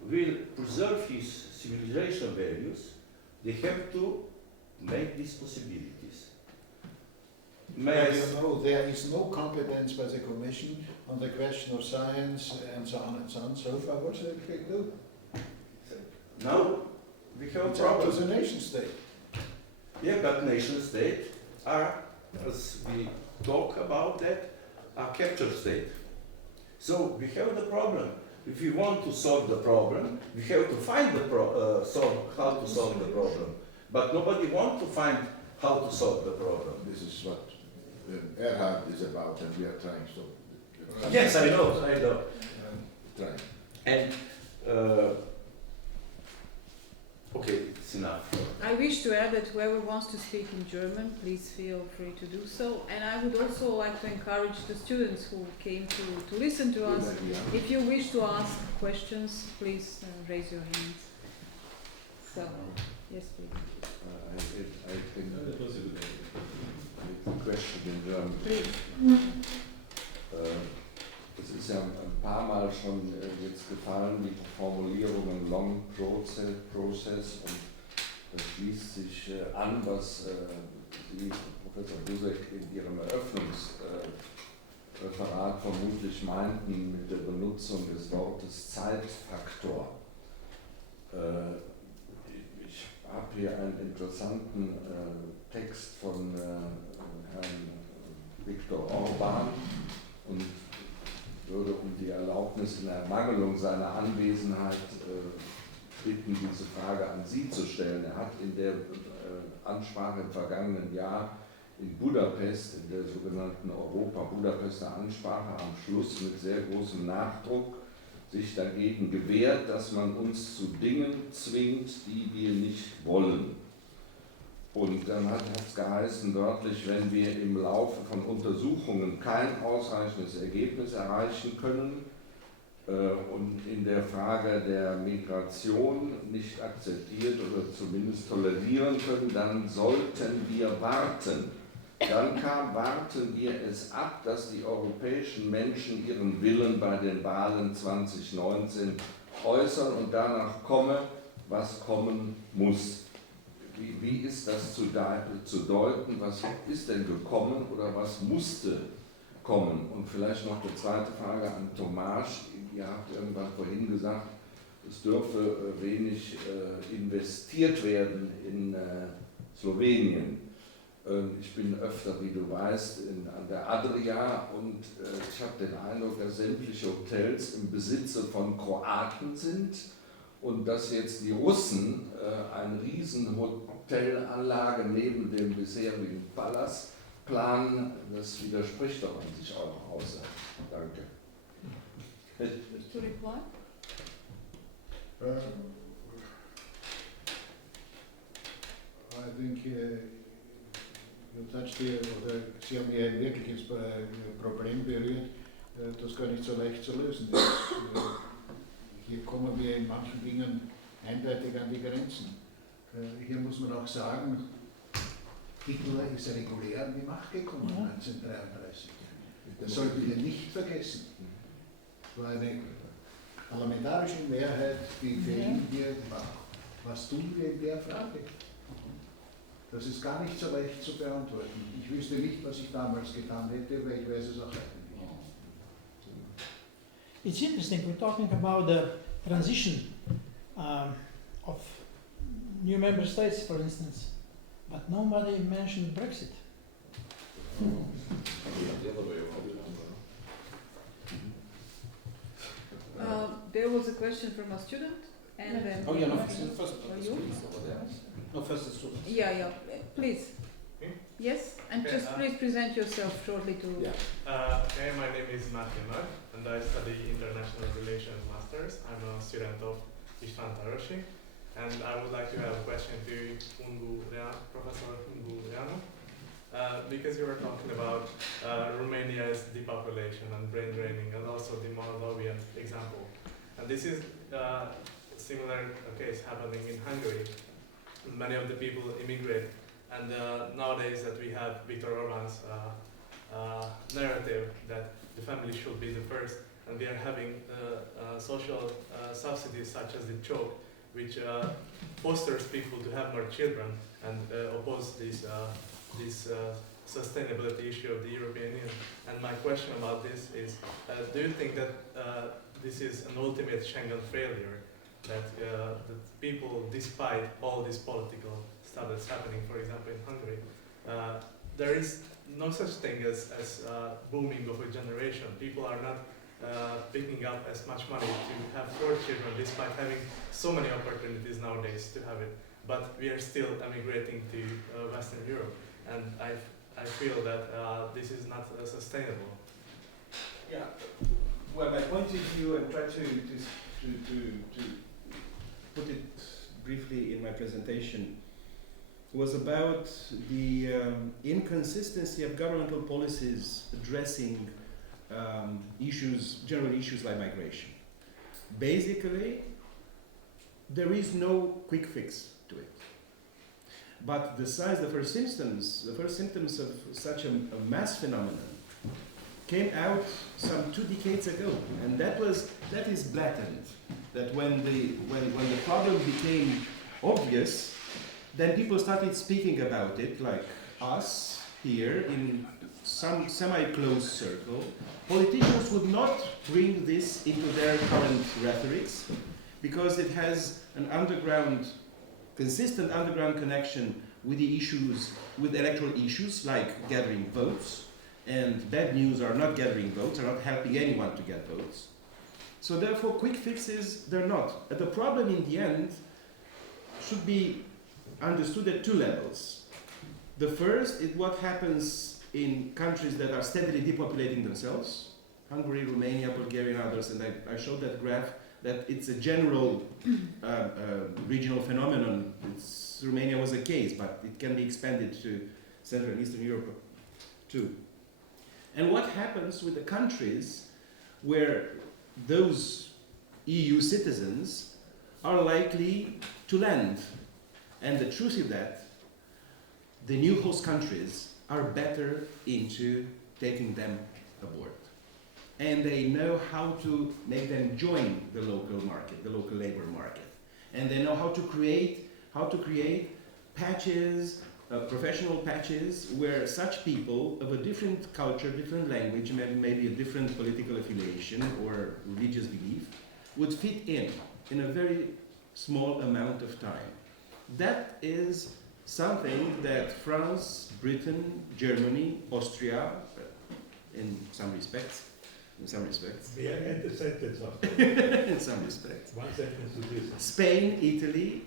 will preserve his civilization values, they have to make these possibilities. Well, you know, there is no competence by the Commission on the question of science and so on and so on. So far, what should we do? Now we have a It's up to problem. the nation state. Yeah, but nation state are, as we talk about that, are capture state. So we have the problem. If we want to solve the problem, we have to find how to solve the problem. But nobody wants to find how to solve the problem. This is what Erhard is about, and we are trying so. Yes, I know. Try. And, okay, it's enough. I wish to add that whoever wants to speak in German, please feel free to do so. And I would also like to encourage the students who came to listen to us. If you wish to ask questions, please raise your hands. So, yes, please. I think the question in German. Please. Es ist ja ein paar Mal schon jetzt gefallen, die Formulierungen Long Process, und das schließt sich an, was Sie, Professor Busek, in Ihrem Eröffnungsreferat vermutlich meinten mit der Benutzung des Wortes Zeitfaktor. Ich habe hier einen interessanten Text von Herrn Viktor Orban und würde um die Erlaubnis in Ermangelung seiner Anwesenheit bitten, diese Frage an Sie zu stellen. Er hat in der Ansprache im vergangenen Jahr in Budapest, in der sogenannten Europa-Budapester Ansprache, am Schluss mit sehr großem Nachdruck sich dagegen gewehrt, dass man uns zu Dingen zwingt, die wir nicht wollen. Und dann hat es geheißen wörtlich, wenn wir im Laufe von Untersuchungen kein ausreichendes Ergebnis erreichen können und in der Frage der Migration nicht akzeptiert oder zumindest tolerieren können, dann sollten wir warten. Dann warten wir es ab, dass die europäischen Menschen ihren Willen bei den Wahlen 2019 äußern und danach komme, was kommen muss. Wie ist das zu deuten? Was ist denn gekommen oder was musste kommen? Und vielleicht noch eine zweite Frage an Tomasz. Ihr habt irgendwann vorhin gesagt, es dürfe wenig investiert werden in Slowenien. Ich bin öfter, wie du weißt, an der Adria und ich habe den Eindruck, dass sämtliche Hotels im Besitze von Kroaten sind und dass jetzt die Russen eine riesen Hotelanlage neben dem bisherigen Palas planen. Das widerspricht doch an sich eurer Aussage. Danke. To reply? I think you touched here, oder Sie haben hier ein wirkliches Problem berührt, das gar nicht so leicht zu lösen ist. Hier kommen wir in manchen Dingen eindeutig an die Grenzen. Hier muss man auch sagen, Hitler ist regulär an die Macht gekommen 1933. Das sollten wir nicht vergessen. Es war eine parlamentarische Mehrheit, die für ihn hier war. Was tun wir in der Frage? Das ist gar nicht so leicht zu beantworten. Ich wüsste nicht, was ich damals getan hätte, aber ich weiß es auch heute nicht. It's interesting, we're talking about the transition of new member states, for instance, but nobody mentioned Brexit. There was a question from a student, and then... Oh, yeah, no, first, you? No, first the students. Yeah, please. Yes, and Okay, just please present yourself shortly to... Hey, my name is Matthew Nagy, and I study International Relations Masters. I'm a student of István Tarosi, and I would like to have a question to Professor Ungureanu, because you were talking about Romania's depopulation and brain draining, and also the Moldovan example. And this is a similar case happening in Hungary. Many of the people immigrate, and nowadays that we have Viktor Orban's narrative that the family should be the first, and we are having social subsidies such as the choke, which fosters people to have more children and oppose this sustainability issue of the European Union. And my question about this is, do you think that this is an ultimate Schengen failure? That people, despite all this political stuff that's happening, for example, in Hungary, there is no such thing as booming of a generation. People are not picking up as much money to have 4 children, despite having so many opportunities nowadays to have it. But we are still emigrating to Western Europe, and I feel that this is not sustainable. Yeah. Well, my point of view, and try to put it briefly in my presentation, was about the inconsistency of governmental policies addressing general issues like migration. Basically, there is no quick fix to it. But the first symptoms of such a mass phenomenon came out some 2 decades ago, and that is blatant. That when the problem became obvious, then people started speaking about it, like us here in some semi-closed circle. Politicians would not bring this into their current rhetorics because it has an consistent underground connection with the issues, with electoral issues like gathering votes, and bad news are not gathering votes, are not helping anyone to get votes. So therefore, quick fixes, they're not. But the problem in the end should be understood at 2 levels. The first is what happens in countries that are steadily depopulating themselves, Hungary, Romania, Bulgaria, and others, and I showed that graph that it's a general regional phenomenon. Romania was a case, but it can be expanded to Central and Eastern Europe too. And what happens with the countries where those EU citizens are likely to land? And the truth is that the new host countries are better into taking them aboard. And they know how to make them join the local market, the local labor market. And they know how to create patches, professional patches, where such people of a different culture, different language, maybe a different political affiliation or religious belief, would fit in a very small amount of time. That is something that France, Britain, Germany, Austria, in some respects, May I end the sentence after? in some respects, One sentence to this. Spain, Italy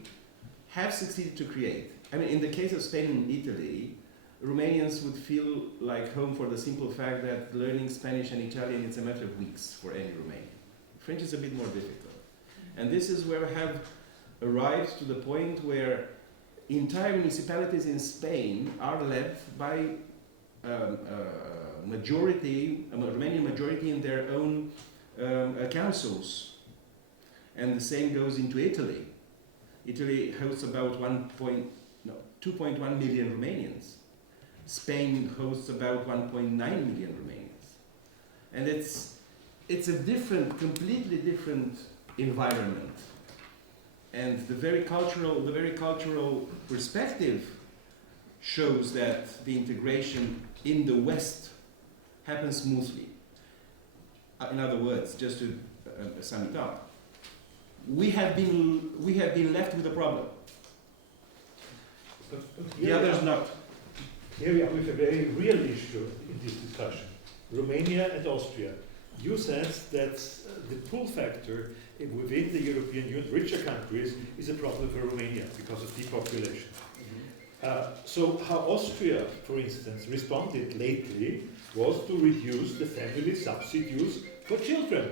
have succeeded to create. I mean, in the case of Spain and Italy, Romanians would feel like home for the simple fact that learning Spanish and Italian is a matter of weeks for any Romanian. French is a bit more difficult. And this is where we have arrived to the point where entire municipalities in Spain are led by a Romanian majority in their own councils. And the same goes into Italy. Italy hosts about 2.1 million Romanians. Spain hosts about 1.9 million Romanians. And it's a completely different environment. And the very cultural perspective shows that the integration in the West happens smoothly. In other words, just to sum it up, we have been left with a problem. The others not. Here we are with a very real issue in this discussion. Romania and Austria. You said that the pull factor within the European Union, richer countries, is a problem for Romania because of depopulation. So how Austria, for instance, responded lately was to reduce the family subsidies for children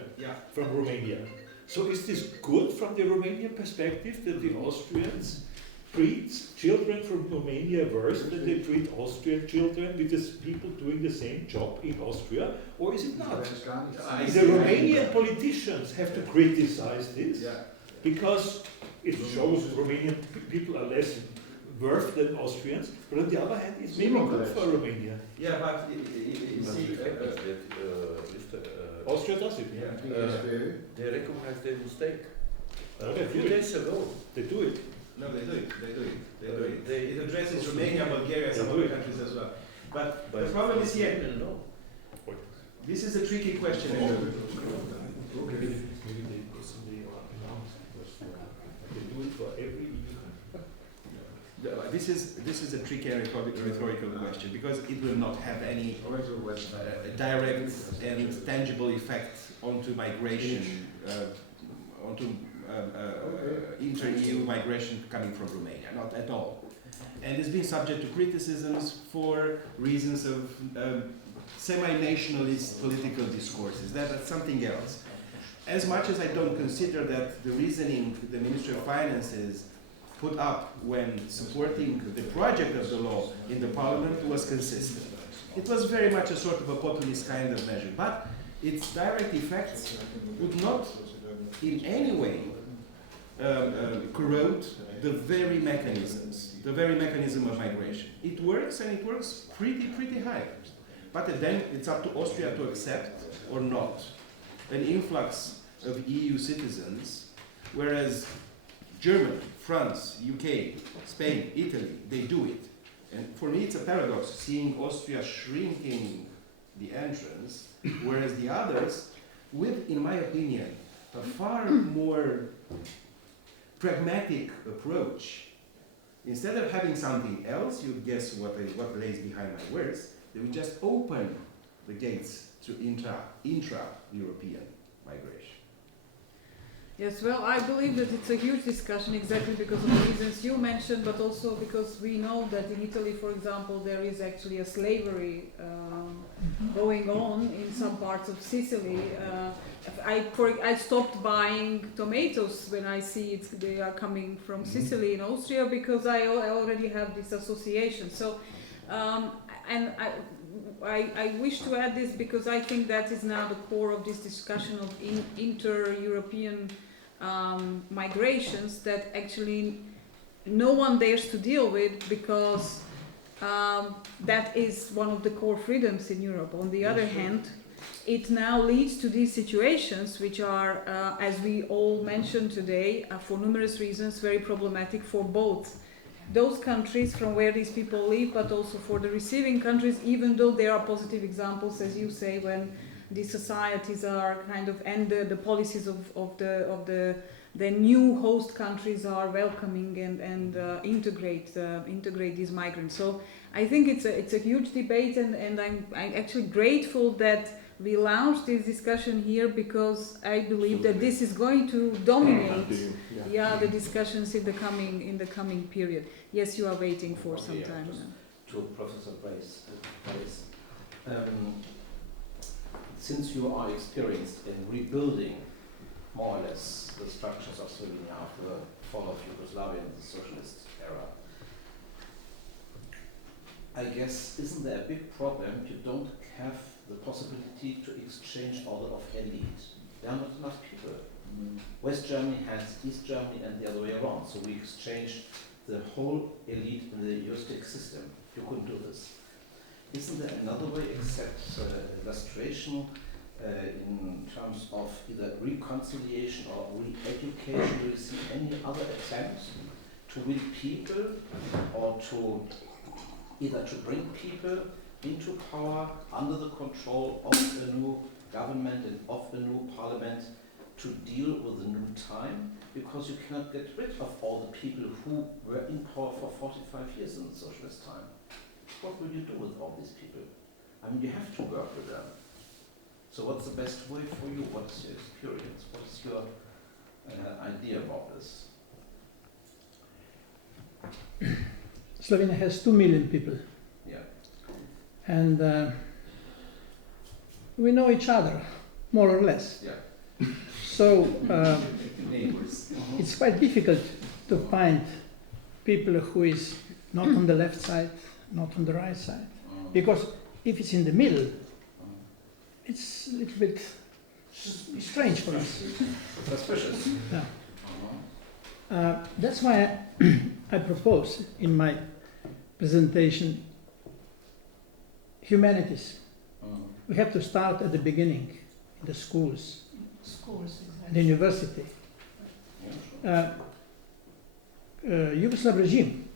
from Romania. So is this good from the Romanian perspective that the Austrians treat children from Romania worse than they treat Austrian children with the people doing the same job in Austria, or is it not? The Romanian politicians have to criticize this because it shows Romanian people are less worth than Austrians, but on the other hand, it's maybe good for Romania. Yeah, but you see, Austria does it. They recognize their mistake. They A few do it. days ago. They do it. no, they do it. It addresses Romania, Bulgaria, some other countries as well. But the problem is here. This is a tricky question. Maybe they personally announce because they do it for every EU country. This is a tricky and rhetorical question because it will not have any direct and tangible effect onto migration, onto inter-EU migration coming from Romania, not at all. And it's been subject to criticisms for reasons of semi-nationalist political discourses. That's something else. As much as I don't consider that the reasoning the Ministry of Finances put up when supporting the project of the law in the Parliament was consistent. It was very much a sort of a populist kind of measure, but its direct effects would not in any way corrode the very mechanism of migration. It works, and it works pretty high. But then it's up to Austria to accept or not an influx of EU citizens, whereas Germany, France, UK, Spain, Italy, they do it. And for me it's a paradox seeing Austria shrinking the entrance, whereas the others, with, in my opinion, a far more pragmatic approach, instead of having something else, you'd guess what lays behind my words, they would just open the gates to intra-European migration. Yes, well, I believe that it's a huge discussion exactly because of the reasons you mentioned, but also because we know that in Italy, for example, there is actually a slavery going on in some parts of Sicily. I stopped buying tomatoes when I see they are coming from Sicily in Austria because I already have this association. So, and I wish to add this because I think that is now the core of this discussion of inter-European migrations that actually no one dares to deal with because that is one of the core freedoms in Europe. On the other hand, it now leads to these situations which are, as we all mentioned today, for numerous reasons, very problematic for both those countries from where these people live, but also for the receiving countries, even though there are positive examples, as you say, when these societies are kind of, and the policies of the new host countries are welcoming and integrate these migrants. So I think it's a huge debate, and I'm actually grateful that we launched this discussion here because I believe that this is going to dominate the discussions in the coming period. Yes, you are waiting for some time now. To Professor Brace, since you are experienced in rebuilding more or less the structures of Slovenia after the fall of Yugoslavia and the socialist era, I guess, isn't there a big problem you don't have the possibility to exchange order of elite? There are not enough people. West Germany has East Germany and the other way around, so we exchanged the whole elite in the Eustic system. You couldn't do this. Isn't there another way except illustration in terms of either reconciliation or re-education? Do you see any other attempts to win people or to either to bring people into power under the control of a new government and of a new parliament to deal with the new time? Because you cannot get rid of all the people who were in power for 45 years in the socialist time. What will you do with all these people? I mean, you have to work with them. So what's the best way for you? What's your experience? What's your idea about this? Slovenia has 2 million people. Yeah. And we know each other, more or less. Yeah. So Neighbors. it's quite difficult to find people who is not on the left side, not on the right side. Because if it's in the middle, it's a little bit strange for us. Suspicious. Yeah. That's why I propose in my presentation humanities. We have to start at the beginning, in the schools, and the university. Yugoslav regime,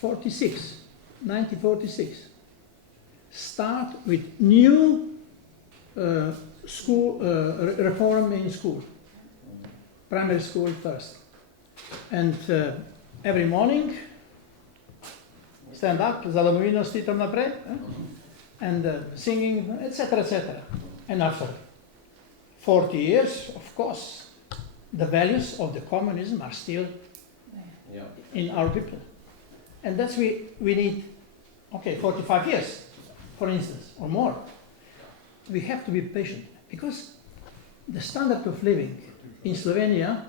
1946. Start with new school reform in school, primary school first, and every morning stand up, za domovino stitom naprej, and singing, etc., etc. And after 40 years, of course, the values of the communism are still in our people. And that's we need, 45 years. for instance, or more, we have to be patient because the standard of living in Slovenia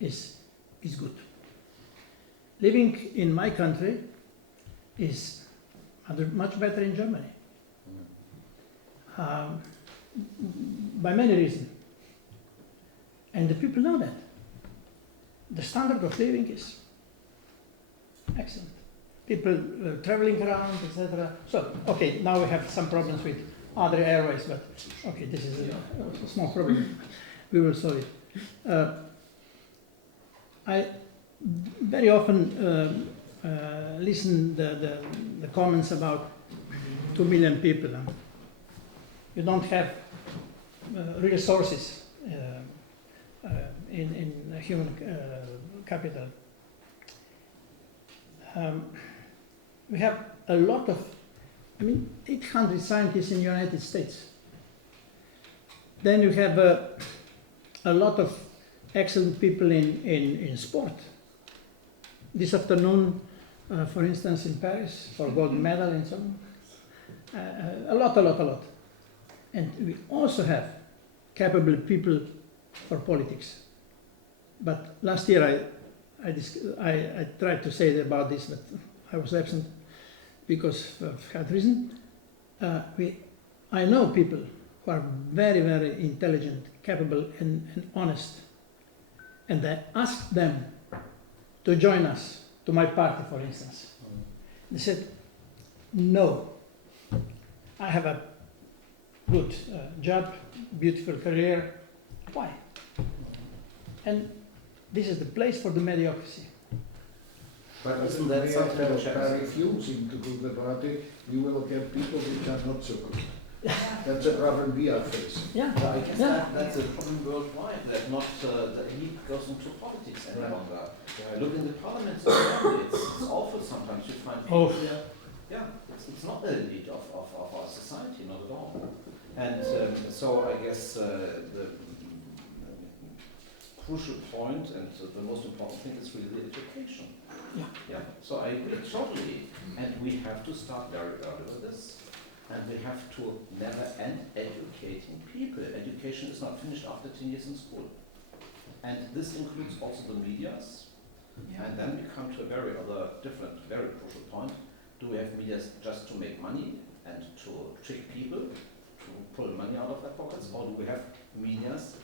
is good. Living in my country is much better in Germany. By many reasons. And the people know that. The standard of living is excellent. People traveling around, etc. So, okay, now we have some problems with other airways, but okay, this is a small problem. We will solve it. I very often listen the comments about 2 million people. You don't have resources in human capital. We have a lot of, 800 scientists in the United States. Then you have a lot of excellent people in sport. This afternoon, for instance, in Paris, for gold medal and so on. A lot. And we also have capable people for politics. But last year I tried to say about this, but I was absent because of health reason. I know people who are very, very intelligent, capable and honest. And I asked them to join us, to my party, for instance. They said, no, I have a good job, beautiful career. Why? And this is the place for the mediocrity. But Isn't that something by that refusing to go to the party, you will get people which are not so good. That's a problem we are facing. Yeah. I guess that's a problem worldwide, that not the elite goes into politics any longer. Look in the parliaments in Germany, it's awful sometimes you find people. It's not the elite of our society, not at all. And so I guess the crucial point and the most important thing is really the education. So I agree totally. And we have to start very early with this. And we have to never end educating people. Education is not finished after 10 years in school. And this includes also the medias. And then we come to a very crucial point. Do we have medias just to make money and to trick people, to pull money out of their pockets? Or do we have medias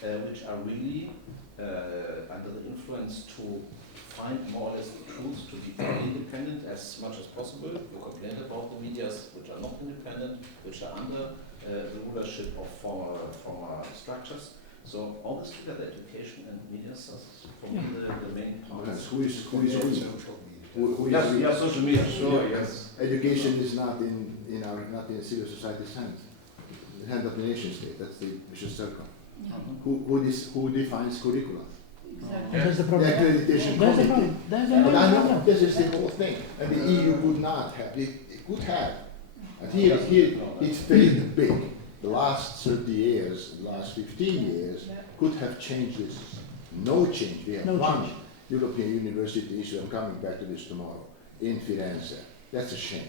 which are really under the influence to find more or less the tools to be independent as much as possible? You complained about the medias which are not independent, which are under the rulership of former structures. So all this together, education and media, is for me the main parts. Yes, who is social media, sure, yes. Education is not in civil society's hands. The hand of the nation state. That's the vicious circle. Who defines curricula? Exactly. That's the problem. The accreditation That's the committee. problem. That's the But I know problem. this is the whole thing, and the EU would not have. It could have. And here it failed big. The last 30 years, the last 15 years could have changed this. No change. We have one European university issue. I'm coming back to this tomorrow in Firenze. That's a shame.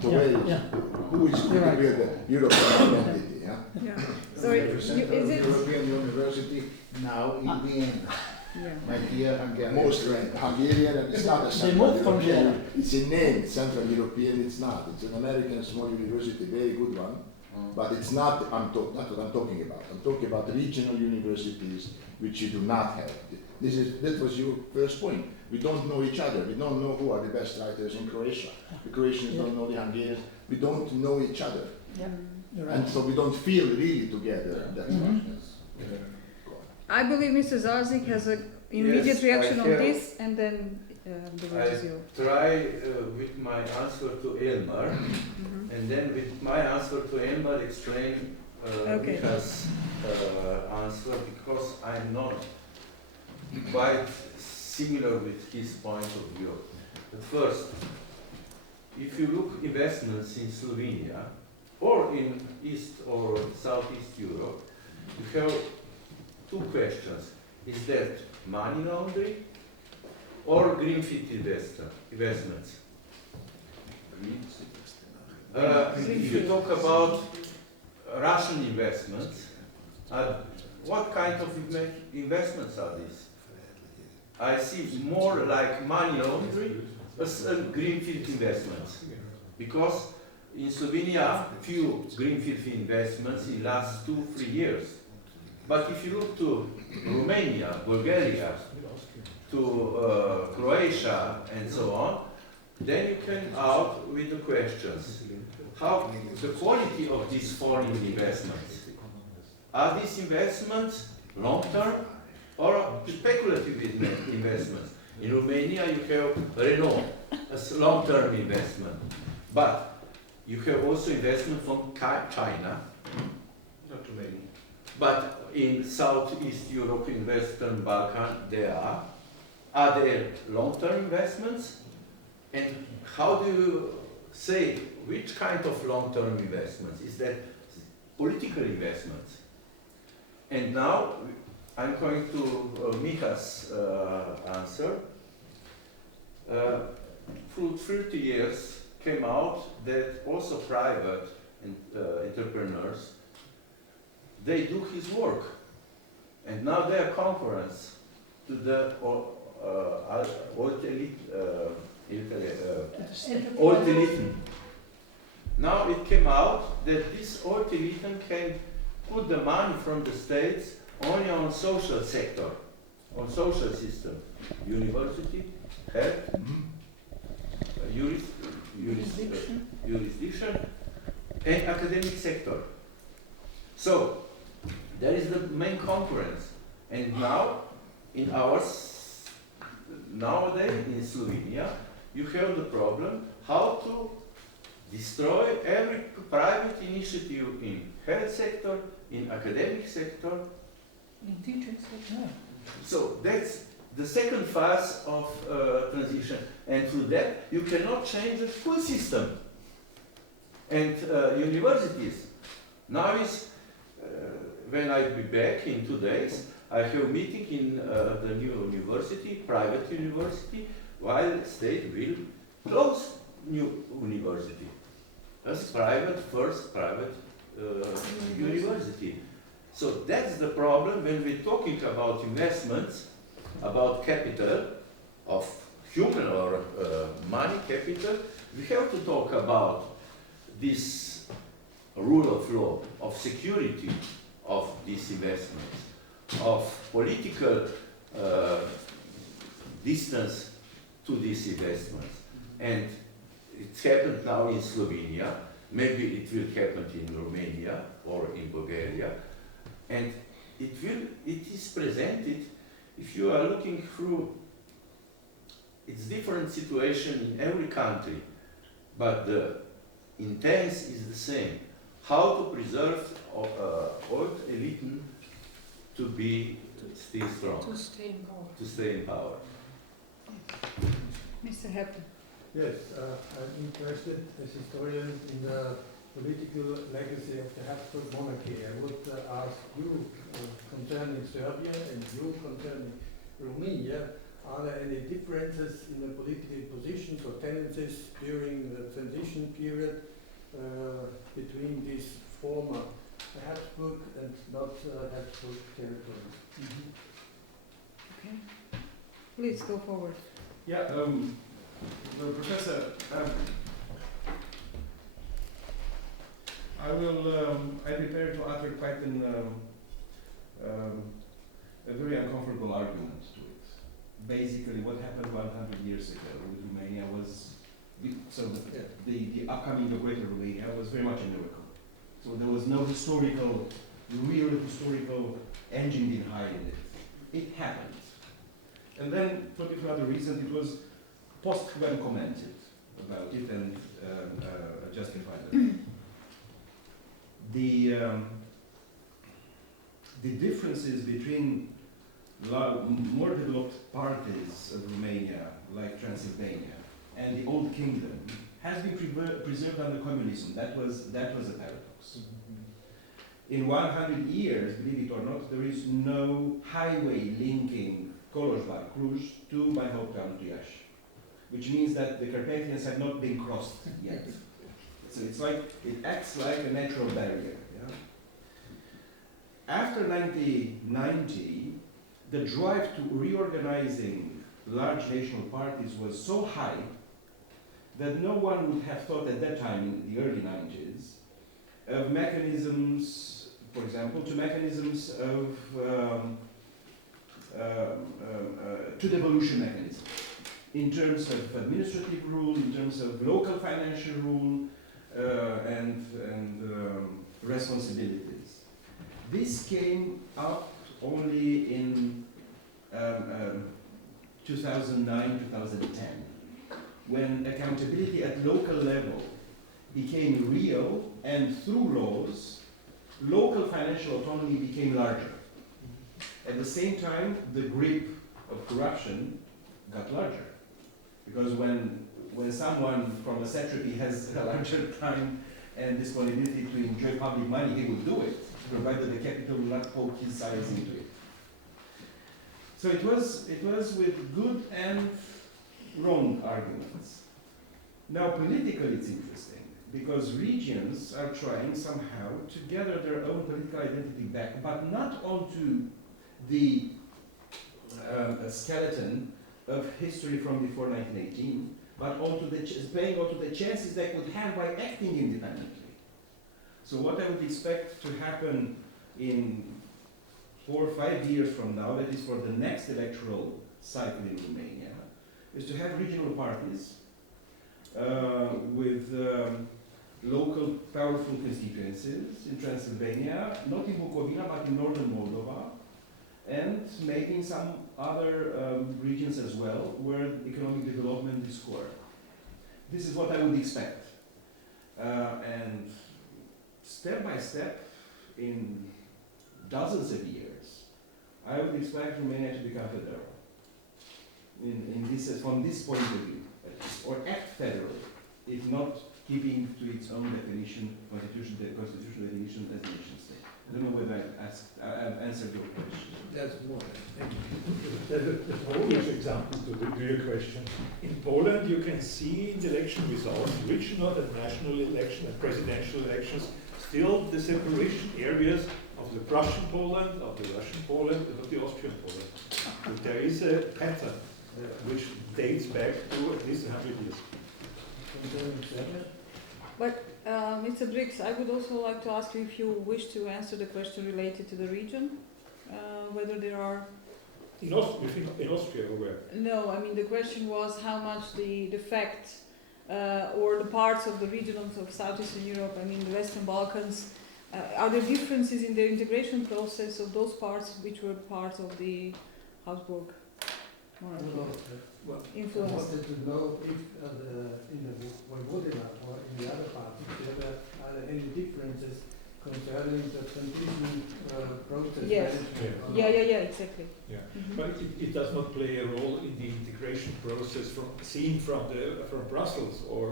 So where is who is going to build the European identity? Sorry, The Central is it? European University now in Vienna. My dear Hungarian. Most Hungarian, and it's not a They Central moved from European. Vienna. It's a name, Central European. It's not. It's an American small university, very good one. But it's not. Not what I'm talking about. I'm talking about regional universities which you do not have. That was your first point. We don't know each other. We don't know who are the best writers in Croatia. The Croatians don't know the Hungarians. We don't know each other. You're right. And so we don't feel really together. That's I believe Mr. Zarzik has an immediate Yes, reaction I on have. this, and then the word is yours. Try with my answer to Elmar, and then with my answer to Elmar explain Mika's answer, because I'm not quite similar with his point of view. But first, if you look investments in Slovenia or in East or Southeast Europe, you have two questions. Is that money laundering or greenfield investments? If you talk about Russian investments, what kind of investments are these? I see more like money laundering as greenfield investments. Because in Slovenia, few greenfield investments in the last 2-3 years. But if you look to Romania, Bulgaria, to Croatia and so on, then you come out with the questions. How the quality of these foreign investments? Are these investments long-term or speculative investments? In Romania you have Renault as long-term investment, but you have also investment from China, Not too many. but in Southeast Europe, in Western Balkan, are there long-term investments? And how do you say which kind of long-term investments? Is that political investments? And now I'm going to Micha's answer. Through 30 years came out that also private entrepreneurs, they do his work. And now they are concurrents to the old elite, old elite. Now it came out that this old elite can put the money from the states only on social sector, on social system, university, health, jurisdiction, and academic sector. So there is the main concurrence, and now in nowadays in Slovenia you have the problem how to destroy every private initiative in health sector, in academic sector. In teaching sector. So that's the second phase of transition, and through that you cannot change the full system. And universities, now is, when I be back in 2 days, I have a meeting in the new university, private university, while state will close new university. As first private university. So that's the problem when we're talking about investments, about capital, of human or money capital, we have to talk about this rule of law, of security of these investments, of political distance to these investments. And it's happened now in Slovenia, maybe it will happen in Romania or in Bulgaria, and it is presented, if you are looking through, it's different situation in every country, but the intent is the same. How to preserve old elite to be still strong, To stay in power. to stay in power. Mr. Happen. Yes, I'm interested as historian in the political legacy of the Habsburg monarchy. I would ask you concerning Serbia and you concerning Romania, are there any differences in the political positions or tendencies during the transition period between these former Habsburg and not Habsburg territories? Okay. Please go forward. Yeah, Professor, I prepared to utter quite a very uncomfortable argument to it. Basically, what happened 100 years ago with Romania was, the upcoming of Greater Romania was very much a miracle. So there was no real historical engine behind it. It happened. And then, for other reasons, it was post-when commented about it and justified it. The differences between more developed parties of Romania, like Transylvania, and the Old Kingdom, has been preserved under communism. That was a paradox. In 100 years, believe it or not, there is no highway linking Kolozsvár, Cluj to my hometown, Triash, which means that the Carpathians have not been crossed yet. So it's like, it acts like a natural barrier. Yeah? After 1990, the drive to reorganizing large national parties was so high that no one would have thought at that time, in the early 90s, of mechanisms, for example, to mechanisms of to devolution mechanisms in terms of administrative rule, in terms of local financial rule, and responsibilities. This came up only in 2009, 2010, when accountability at local level became real, and through laws, local financial autonomy became larger. At the same time, the grip of corruption got larger. Because when someone from a satrapy has a larger time and disponibility to enjoy public money, he will do it, provided the capital will not poke his eyes into it. So it was with good and wrong arguments. Now politically it's interesting, because regions are trying somehow to gather their own political identity back, but not onto the skeleton of history from before 1918, but onto playing onto the chances they could have by acting independently. So what I would expect to happen in 4 or 5 years from now, that is for the next electoral cycle in Romania, is to have regional parties with local powerful constituencies in Transylvania, not in Bukovina, but in northern Moldova, and maybe in some other regions as well, where economic development is core. This is what I would expect. And step by step, in dozens of years, I would expect Romania to become federal. From this point of view, or act federally, if not keeping to its own definition, constitutional definition as a nation state. I don't know whether I've answered your question. That's more. Thank you. There's a Polish example to your question. In Poland, you can see in the election results, regional and national election and presidential elections, still the separation areas of the Prussian Poland, of the Russian Poland, and of the Austrian Poland. But there is a pattern which dates back to at least 100 years. But Mr. Briggs, I would also like to ask you if you wish to answer the question related to the region, whether there are... In Austria or where? No, I mean the question was how much the fact or the parts of the regions of Southeastern Europe, I mean the Western Balkans, are there differences in the integration process of those parts which were part of the Habsburg monarchy? Well, I Influence. wanted to know if in the Vojvodina or in the other parts, if there are any differences concerning the transition process. Yes. management or Yeah, not. exactly. Yeah, Mhm. but it does not play a role in the integration process seen from Brussels or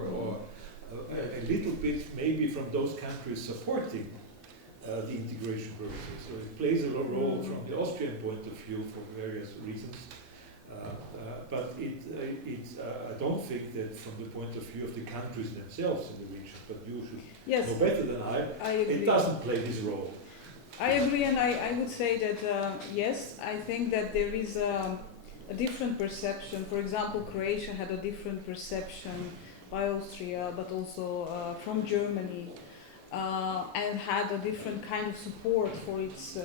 a little bit maybe from those countries supporting the integration process. So it plays a role from the Austrian point of view for various reasons. But I don't think that from the point of view of the countries themselves in the region, but you should know better than I agree. it doesn't play this role. I agree, and I would say that yes, I think that there is a different perception. For example, Croatia had a different perception by Austria, but also from Germany, and had a different kind of support for its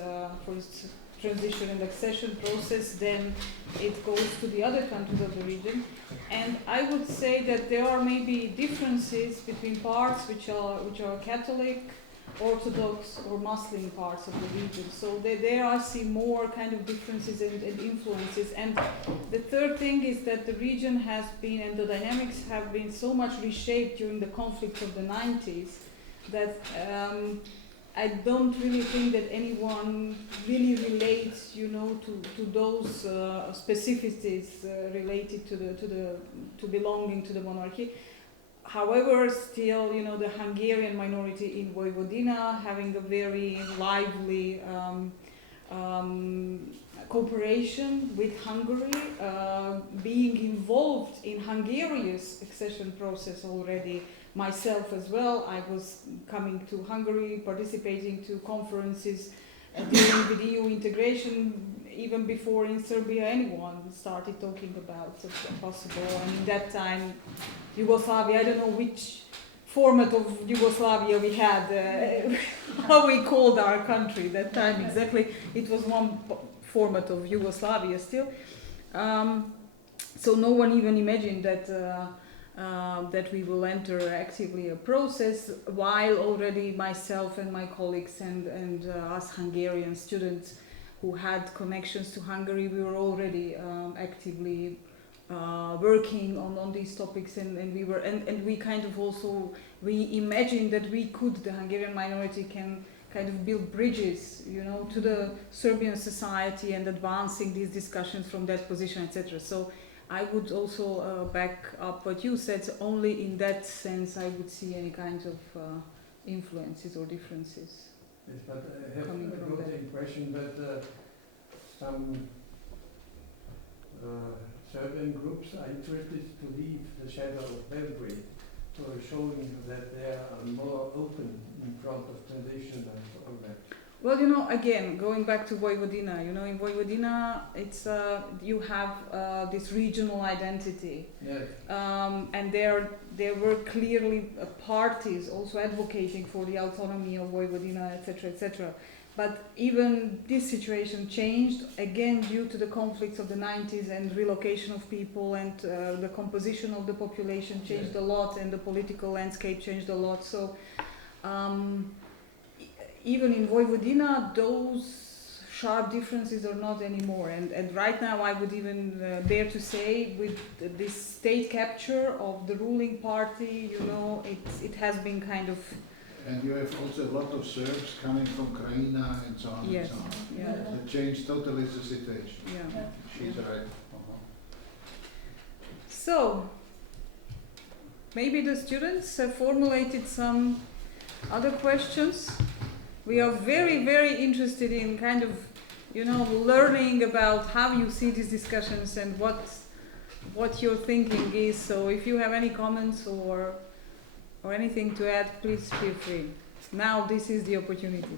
transition and accession process than it goes to the other countries of the region. And I would say that there are maybe differences between parts which are Catholic, Orthodox or Muslim parts of the region. So there I see more kind of differences and influences. And the third thing is that the region has been, and the dynamics have been so much reshaped during the conflicts of the 90s that I don't really think that anyone really relates, to those specificities related to belonging to the monarchy. However, still, the Hungarian minority in Vojvodina having a very lively cooperation with Hungary, being involved in Hungary's accession process already myself as well. I was coming to Hungary, participating to conferences dealing with EU integration, even before in Serbia anyone started talking about such a possible, and in that time Yugoslavia, I don't know which format of Yugoslavia we had, how we called our country that time exactly. It was one format of Yugoslavia still. So no one even imagined that that we will enter actively a process, while already myself and my colleagues and us Hungarian students who had connections to Hungary, we were already actively working on these topics, and we kind of also, we imagined that we could, the Hungarian minority can kind of build bridges, you know, to the Serbian society and advancing these discussions from that position, etc. So I would also back up what you said. Only in that sense I would see any kind of influences or differences. Yes, but I have Coming from got that. the impression that some Serbian groups are interested to leave the shadow of Belgrade, so showing that they are more open in front of transition and all that. Well, you know, again, going back to Vojvodina, you know, in Vojvodina, it's you have this regional identity, Yes. and there were clearly parties also advocating for the autonomy of Vojvodina, etc., etc. But even this situation changed again due to the conflicts of the 90s and relocation of people, and the composition of the population changed a lot, and the political landscape changed a lot. So. Even in Vojvodina, those sharp differences are not anymore. And right now, I would even dare to say, with this state capture of the ruling party, you know, it has been kind of... And you have also a lot of Serbs coming from Krajina and so on Yes, and so on. yeah. That changed totally the situation. Yeah. She's right. So, maybe the students have formulated some other questions. We are very, very interested in kind of, you know, learning about how you see these discussions and what your thinking is. So if you have any comments or anything to add, please feel free. Now this is the opportunity.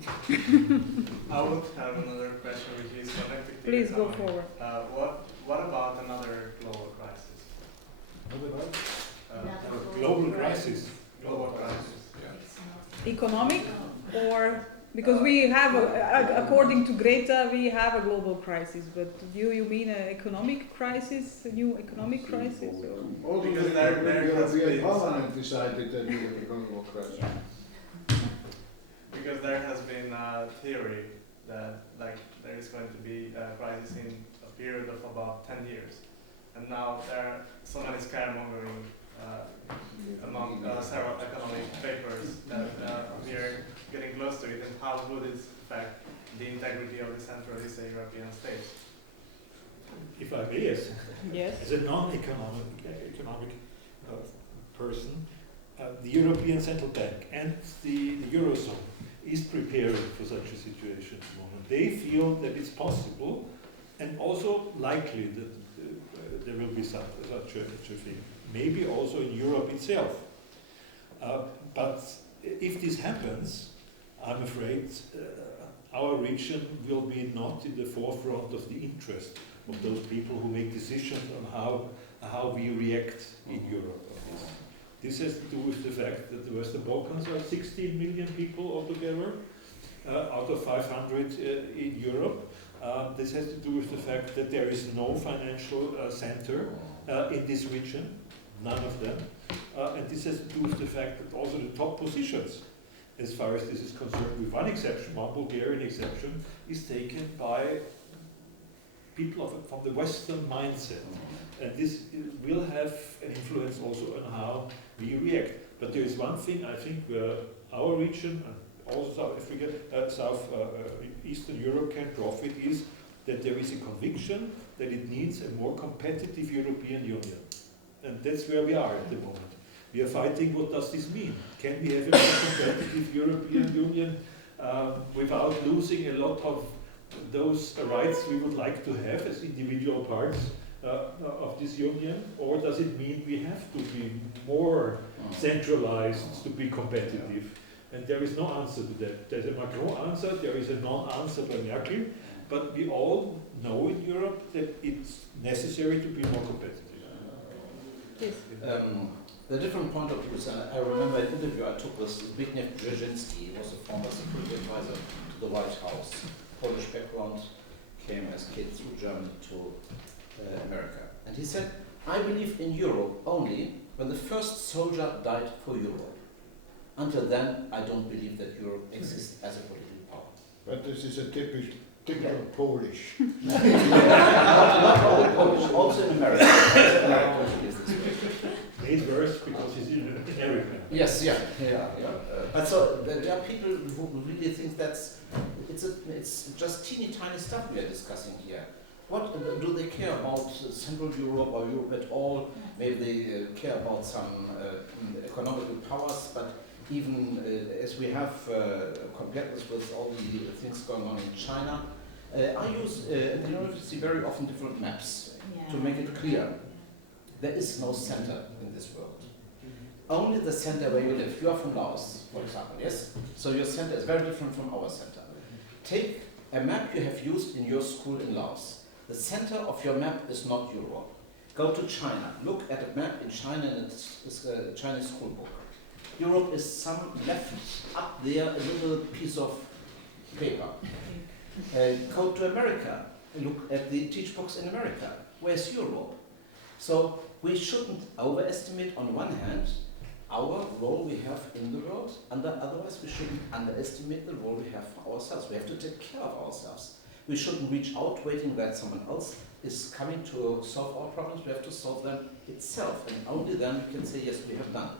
I would have another question which is connected to Please go economy. forward. What about another global crisis? What about global crisis? Global crisis. Economic, or because we have, according to Greta, we have a global crisis. But do you mean an economic crisis, a new economic crisis? Or? Also, Because the there has European been Parliament decided that we were going to go crisis. Because there has been a theory that there is going to be a crisis in a period of about 10 years. And now there are so many scaremongering among several economic papers that we are getting close to it, and how would it affect the integrity of the Central Eastern European states? If I may, Yes. as a non-economic person, the European Central Bank and the Eurozone is preparing for such a situation at the moment. They feel that it's possible and also likely that there will be such a thing. Maybe also in Europe itself. But if this happens, I'm afraid our region will be not in the forefront of the interest of those people who make decisions on how we react in Europe. This has to do with the fact that the Western Balkans are 16 million people altogether, out of 500 in Europe. This has to do with the fact that there is no financial center in this region, none of them. And this has to do with the fact that also the top positions, as far as this is concerned, with one exception, one Bulgarian exception, is taken by people from the Western mindset. And this will have an influence also on how we react. But there is one thing I think where our region, and also South Africa, Eastern Europe can profit, is that there is a conviction that it needs a more competitive European Union. And that's where we are at the moment. We are fighting, what does this mean? Can we have a more competitive European Union without losing a lot of those rights we would like to have as individual parts of this union, or does it mean we have to be more centralized to be competitive? And there is no answer to that. There's a Macron answer, there is a non-answer by Merkel, but we all know in Europe that it's necessary to be more competitive. Yes. The different point of views, I remember an interview I took with Zbigniew Brzezinski. He was a former security advisor to the White House. Polish background, came as kid through Germany to America. And he said, I believe in Europe only when the first soldier died for Europe. Until then, I don't believe that Europe exists as a political power. But this is a typical Polish. Not only Polish, also in America. He's worse because he's in America. Yes, yeah. But so there are people who really think that's it's just teeny tiny stuff we are discussing here. What do they care about Central Europe or Europe at all? Maybe they care about some economical powers, but even as we have compared this with all the things going on in China, I use at the university very often different maps to make it clear. There is no center in this world. Only the center where you live. You are from Laos, for example, yes? So your center is very different from our center. Take a map you have used in your school in Laos. The center of your map is not Europe. Go to China. Look at a map in China and it's a Chinese school book. Europe is some left up there, a little piece of paper. Go to America. Look at the teach books in America. Where's Europe? So we shouldn't overestimate, on one hand, our role we have in the world, and otherwise we shouldn't underestimate the role we have for ourselves. We have to take care of ourselves. We shouldn't reach out waiting that someone else is coming to solve our problems. We have to solve them itself, and only then we can say, yes, we have done it.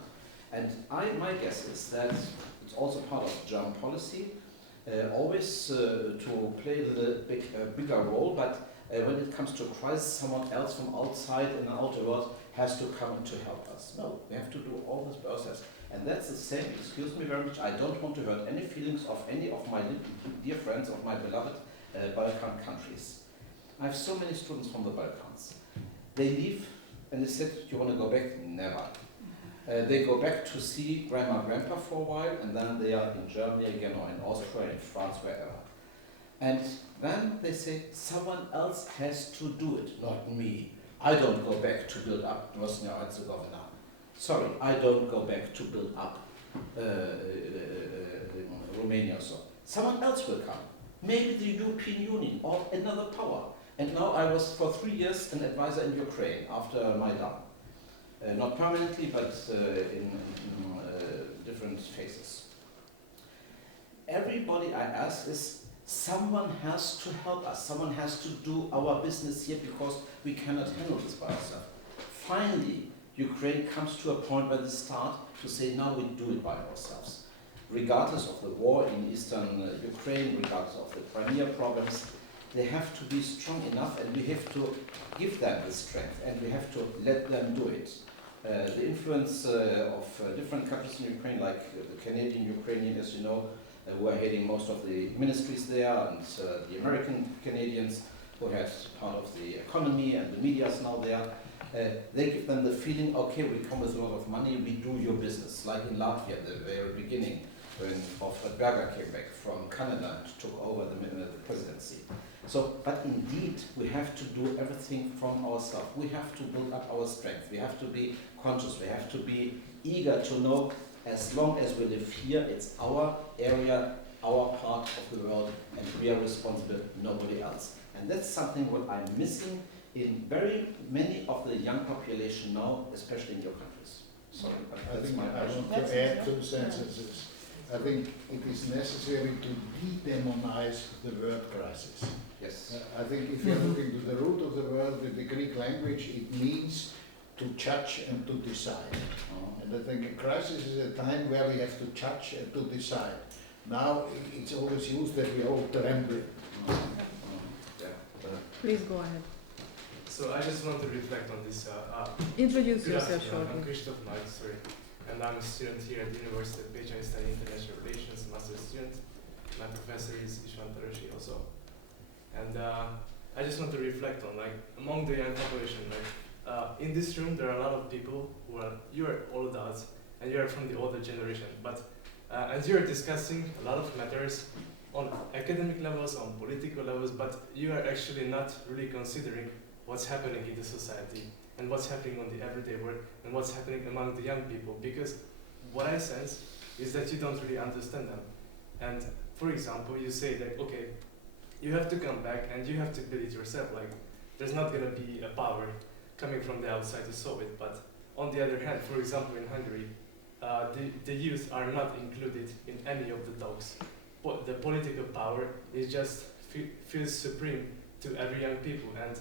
And my guess is that it's also part of German policy, always to play the bigger role, but when it comes to a crisis, someone else from outside in the outer world has to come to help us. No, we have to do all this by ourselves. And that's the same, excuse me very much, I don't want to hurt any feelings of any of my dear friends of my beloved Balkan countries. I have so many students from the Balkans. They leave and they said, do you want to go back? Never. They go back to see grandma, grandpa for a while, and then they are in Germany again, or in Austria, in France, wherever. And then they say, someone else has to do it, not me. I don't go back to build up Bosnia and Herzegovina. Sorry, I don't go back to build up Romania or so. Someone else will come. Maybe the European Union or another power. And now I was for 3 years an advisor in Ukraine after Maidan. Not permanently, but in different phases. Everybody I ask is, someone has to help us. Someone has to do our business here because we cannot handle this by ourselves. Finally, Ukraine comes to a point where they start to say, now we do it by ourselves. Regardless of the war in eastern Ukraine, regardless of the Crimea problems, they have to be strong enough, and we have to give them the strength, and we have to let them do it. The influence of different countries in Ukraine, like the Canadian Ukrainian, as you know, who are heading most of the ministries there, and the American Canadians who had part of the economy and the media is now there. They give them the feeling, okay, we come with a lot of money, we do your business. Like in Latvia at the very beginning, when Alfred Berger came back from Canada and took over the presidency. So, but indeed, we have to do everything from ourselves. We have to build up our strength. We have to be conscious. We have to be eager to know, as long as we live here, it's our area, our part of the world, and we are responsible, nobody else. And that's something what I'm missing in very many of the young population now, especially in your countries. Sorry, but I that's think my I question. want to add 2 sentences. I think it is necessary to de-demonize the word crisis. Yes. I think if you're looking to the root of the word with the Greek language, it means to judge and to decide. And I think a crisis is a time where we have to judge and to decide. Now it's always used that we all tremble. Please go ahead. So I just want to reflect on this. Introduce Good yourself afternoon, I'm shortly. Christoph Nagy, sorry. And I'm a student here at the University of Pécs. I study international relations, master's student. My professor is István Tarosi also. And I just want to reflect on, like, among the young population, like, in this room there are a lot of people who are, you are all adults, and you are from the older generation, but as you are discussing a lot of matters on academic levels, on political levels, but you are actually not really considering what's happening in the society, and what's happening on the everyday work, and what's happening among the young people, because what I sense is that you don't really understand them. And for example, you say that, okay, you have to come back and you have to build it yourself, like, there's not gonna be a power coming from the outside to solve it, but on the other hand, for example, in Hungary, the youth are not included in any of the talks. The political power is just feels supreme to every young people, and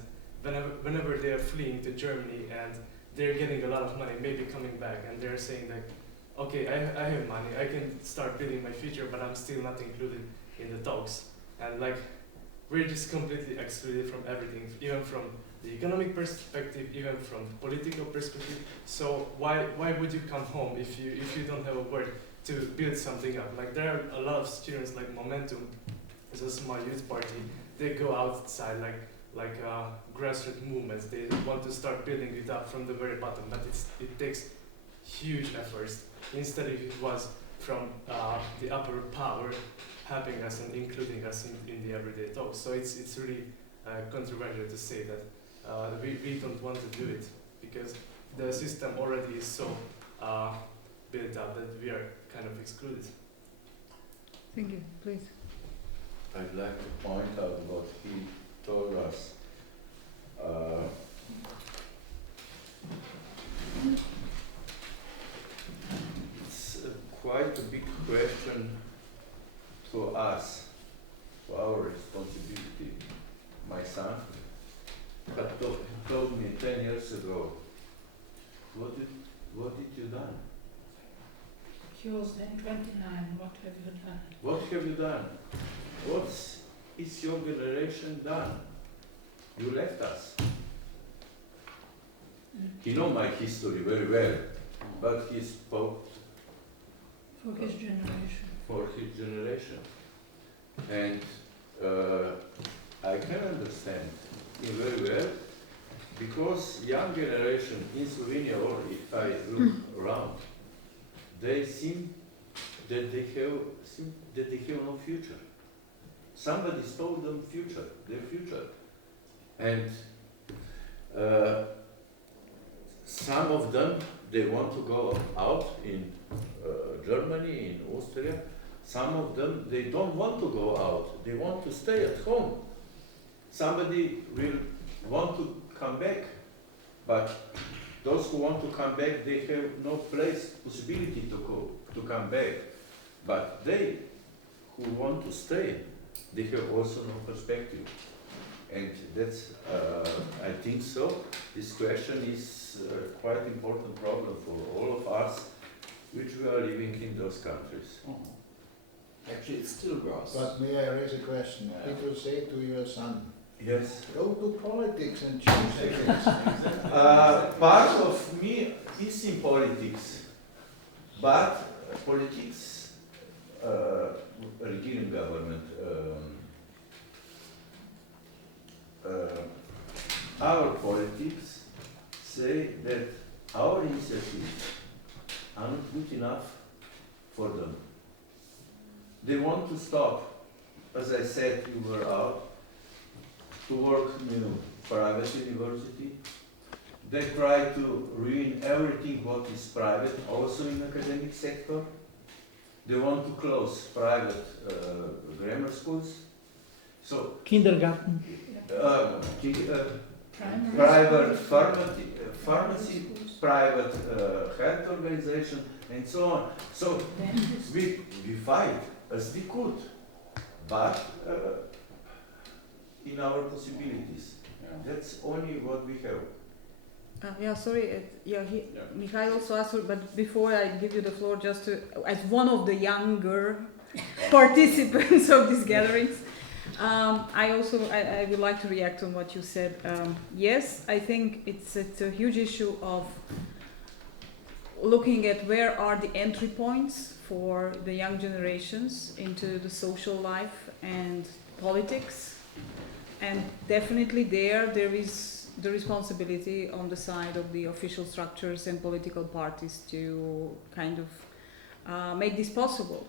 whenever they are fleeing to Germany and they're getting a lot of money, maybe coming back, and they're saying that, okay, I have money, I can start building my future, but I'm still not included in the talks. And like, we're just completely excluded from everything, even from the economic perspective, even from the political perspective. So why would you come home if you don't have a word to build something up? Like, there are a lot of students, like Momentum is a small youth party. They go outside like grassroots movements. They want to start building it up from the very bottom, but it takes huge efforts. Instead, if it was from the upper power helping us and including us in the everyday talks. So it's really controversial to say that we don't want to do it, because the system already is so built up that we are kind of excluded. Thank you, please. I'd like to point out what he told us. It's quite a big question to us, to our responsibility. My son had told me 10 years ago, what did you done? He was then 29, what have you done? What have you done? What is your generation done? You left us. He knows my history very well, but he spoke For his generation. for his generation. And I can understand him very well, because young generation in Slovenia, or if I look around, they seem that they have no future. Somebody stole them their future. And some of them, they want to go out in Germany, in Austria. Some of them, they don't want to go out. They want to stay at home. Somebody will want to come back, but those who want to come back, they have no possibility to come back. But they who want to stay, they have also no perspective. And that's, I think so, this question is quite important problem for all of us, which we are living in those countries. Actually, it's still gross. But may I raise a question? It will say to your son, Yes. go to politics and change things. Part of me is in politics, but politics, Regime government, our politics say that our initiatives are not good enough for them. They want to stop, as I said, you were out, to work in a private university. They try to ruin everything what is private, also in academic sector. They want to close private grammar schools. So Kindergarten. private pharmacy, private health organization, and so on. So we fight as we could, but in our possibilities. That's only what we have. Yeah, sorry. Mikhail also asked, but before I give you the floor, just to, as one of the younger participants of these gatherings, I would like to react on what you said. Yes, I think it's a huge issue of looking at where are the entry points for the young generations into the social life and politics. And definitely there is the responsibility on the side of the official structures and political parties to kind of make this possible.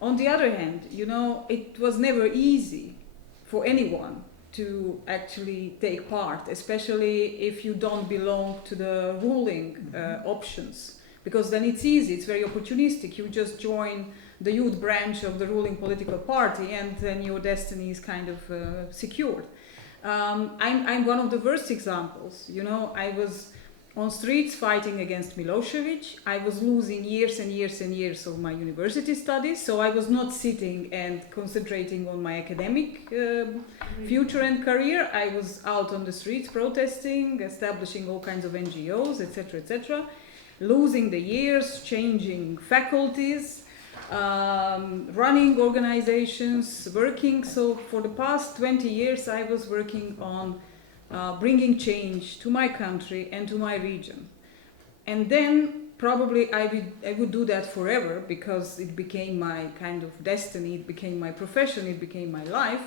On the other hand, you know, it was never easy for anyone to actually take part, especially if you don't belong to the ruling options, because then it's easy, it's very opportunistic. You just join the youth branch of the ruling political party and then your destiny is kind of secured. I'm one of the worst examples. You know, I was on streets fighting against Milosevic. I was losing years and years and years of my university studies, so I was not sitting and concentrating on my academic future and career. I was out on the streets protesting, establishing all kinds of NGOs, etc., etc., losing the years, changing faculties, running organizations, working. So for the past 20 years I was working on bringing change to my country and to my region. And then probably I would do that forever, because it became my kind of destiny, it became my profession, it became my life.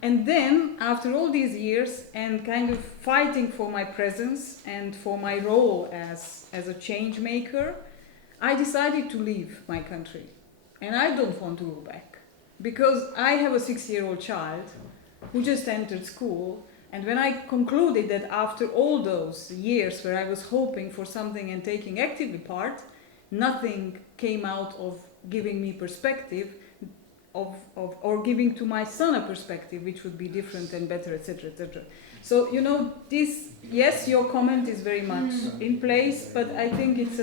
And then after all these years and kind of fighting for my presence and for my role as a change maker, I decided to leave my country. And I don't want to go back, because I have a 6-year-old child who just entered school. And when I concluded that after all those years where I was hoping for something and taking actively part, nothing came out of giving me perspective, or giving to my son a perspective which would be different and better, etc., etc. So, you know, this, yes, your comment is very much in place, but I think it's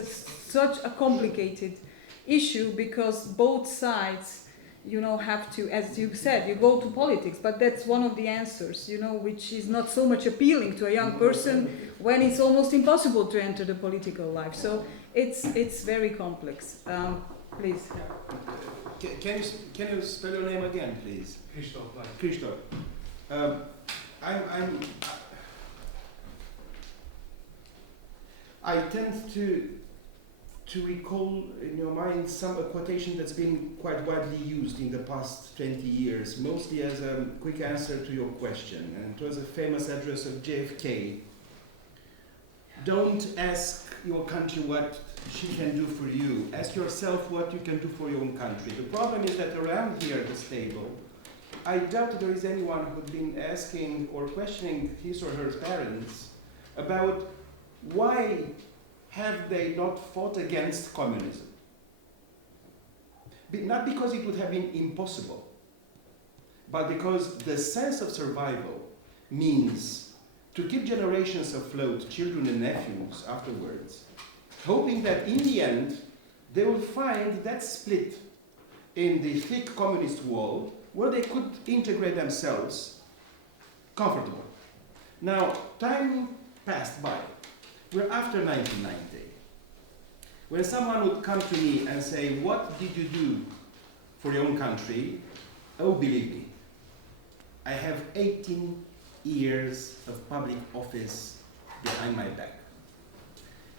such a complicated issue, because both sides, you know, have to, as you said, you go to politics, but that's one of the answers, you know, which is not so much appealing to a young person when it's almost impossible to enter the political life. So it's very complex. Please. Can you spell your name again, please? Christoph. Christoph. I tend to recall in your mind a quotation that's been quite widely used in the past 20 years, mostly as a quick answer to your question. And it was a famous address of JFK. Don't ask your country what she can do for you. Ask yourself what you can do for your own country. The problem is that around here at this table, I doubt there is anyone who's been asking or questioning his or her parents about why have they not fought against communism. Not because it would have been impossible, but because the sense of survival means to keep generations afloat, children and nephews afterwards, hoping that in the end they will find that split in the thick communist wall where they could integrate themselves comfortable. Now, time passed by. We're after 1990. When someone would come to me and say, what did you do for your own country? Oh, believe me, I have 18 years of public office behind my back.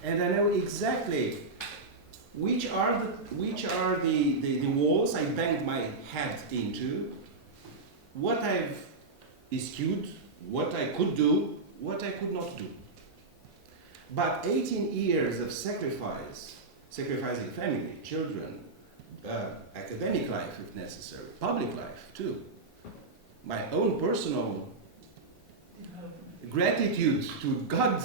And I know exactly which are the walls I banged my head into, what I've eschewed, what I could do, what I could not do. But 18 years of sacrifice, sacrificing family, children, academic life if necessary, public life too, my own personal gratitude to God,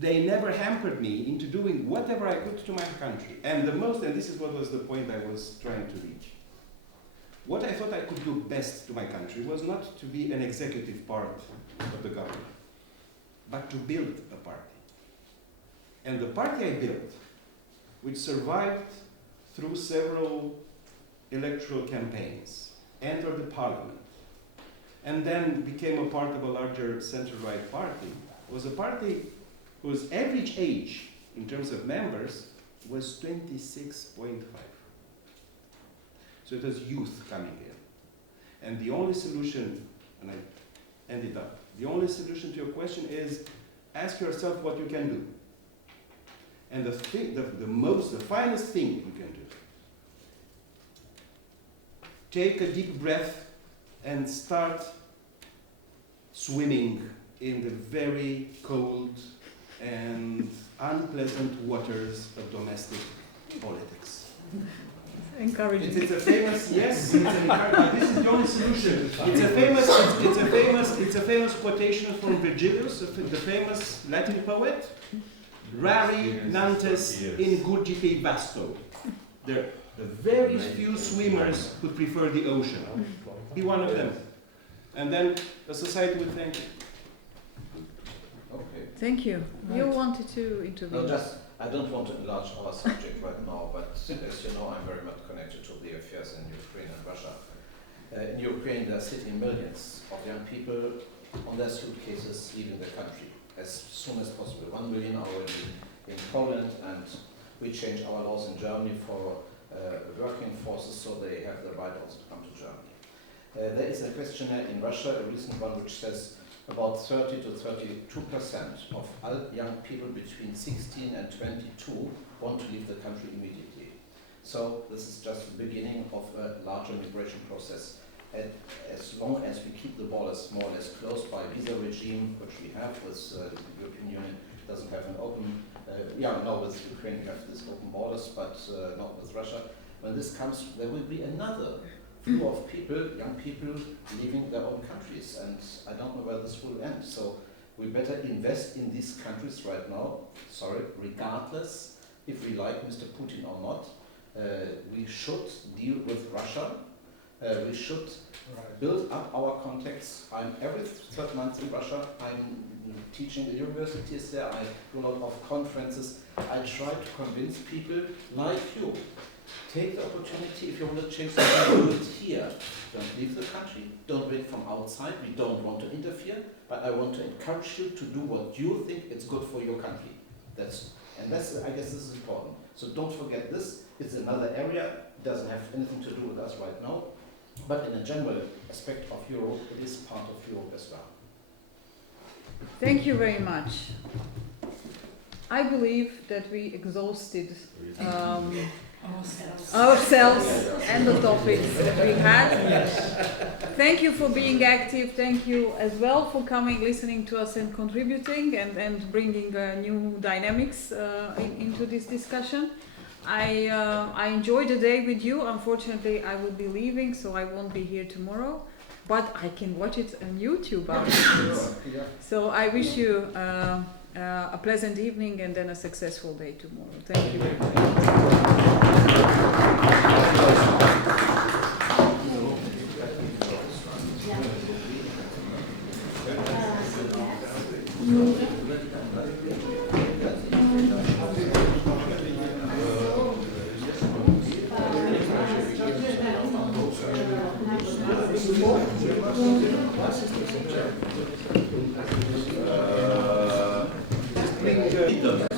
they never hampered me into doing whatever I could to my country. And the most, and this is what was the point I was trying to reach, what I thought I could do best to my country was not to be an executive part of the government, but to build a party. And the party I built, which survived through several electoral campaigns, entered the parliament, and then became a part of a larger center-right party, was a party whose average age, in terms of members, was 26.5. So it was youth coming in. And the only solution, and I ended up, the only solution to your question is ask yourself what you can do. And the finest thing you can do, take a deep breath and start swimming in the very cold and unpleasant waters of domestic politics. Encouraging. It's a famous, yes, it's an but this is the only solution. It's a famous quotation from Virgilius, the famous Latin poet. Rari nantes in gurgite vasto. There are very few swimmers who prefer the ocean. Be one of them. And then the society will thank you. Okay. Thank you. You wanted to intervene. No, I don't want to enlarge our subject right now, but as you know, I'm very much connected to the affairs in Ukraine and Russia. In Ukraine, there are sitting millions of young people on their suitcases leaving the country as soon as possible. 1 million are already in Poland, and we changed our laws in Germany for working forces, so they have the right also to come to Germany. There is a questionnaire in Russia, a recent one, which says about 30 to 32% of all young people between 16 and 22 want to leave the country immediately. So this is just the beginning of a larger migration process. And as long as we keep the borders more or less closed by visa regime, which we have with the European Union, doesn't have an open, now with Ukraine we have this open borders, but not with Russia. When this comes, there will be another flow of people, young people, leaving their own countries, and I don't know where this will end. So we better invest in these countries right now, regardless if we like Mr. Putin or not. We should deal with Russia. We should build up our contacts. I'm every third month in Russia. I'm teaching at universities there. I do a lot of conferences. I try to convince people like you. Take the opportunity. If you want to change something, do it here. Don't leave the country. Don't wait from outside. We don't want to interfere, but I want to encourage you to do what you think is good for your country. I guess this is important. So don't forget this. It's another area. It doesn't have anything to do with us right now. But in a general aspect of Europe, it is part of Europe as well. Thank you very much. I believe that we exhausted ourselves and the topics that we had. Thank you for being active. Thank you as well for coming, listening to us and contributing and bringing new dynamics into this discussion. I enjoyed the day with you. Unfortunately, I will be leaving, so I won't be here tomorrow. But I can watch it on YouTube afterwards. So I wish you a pleasant evening and then a successful day tomorrow. Thank you very Just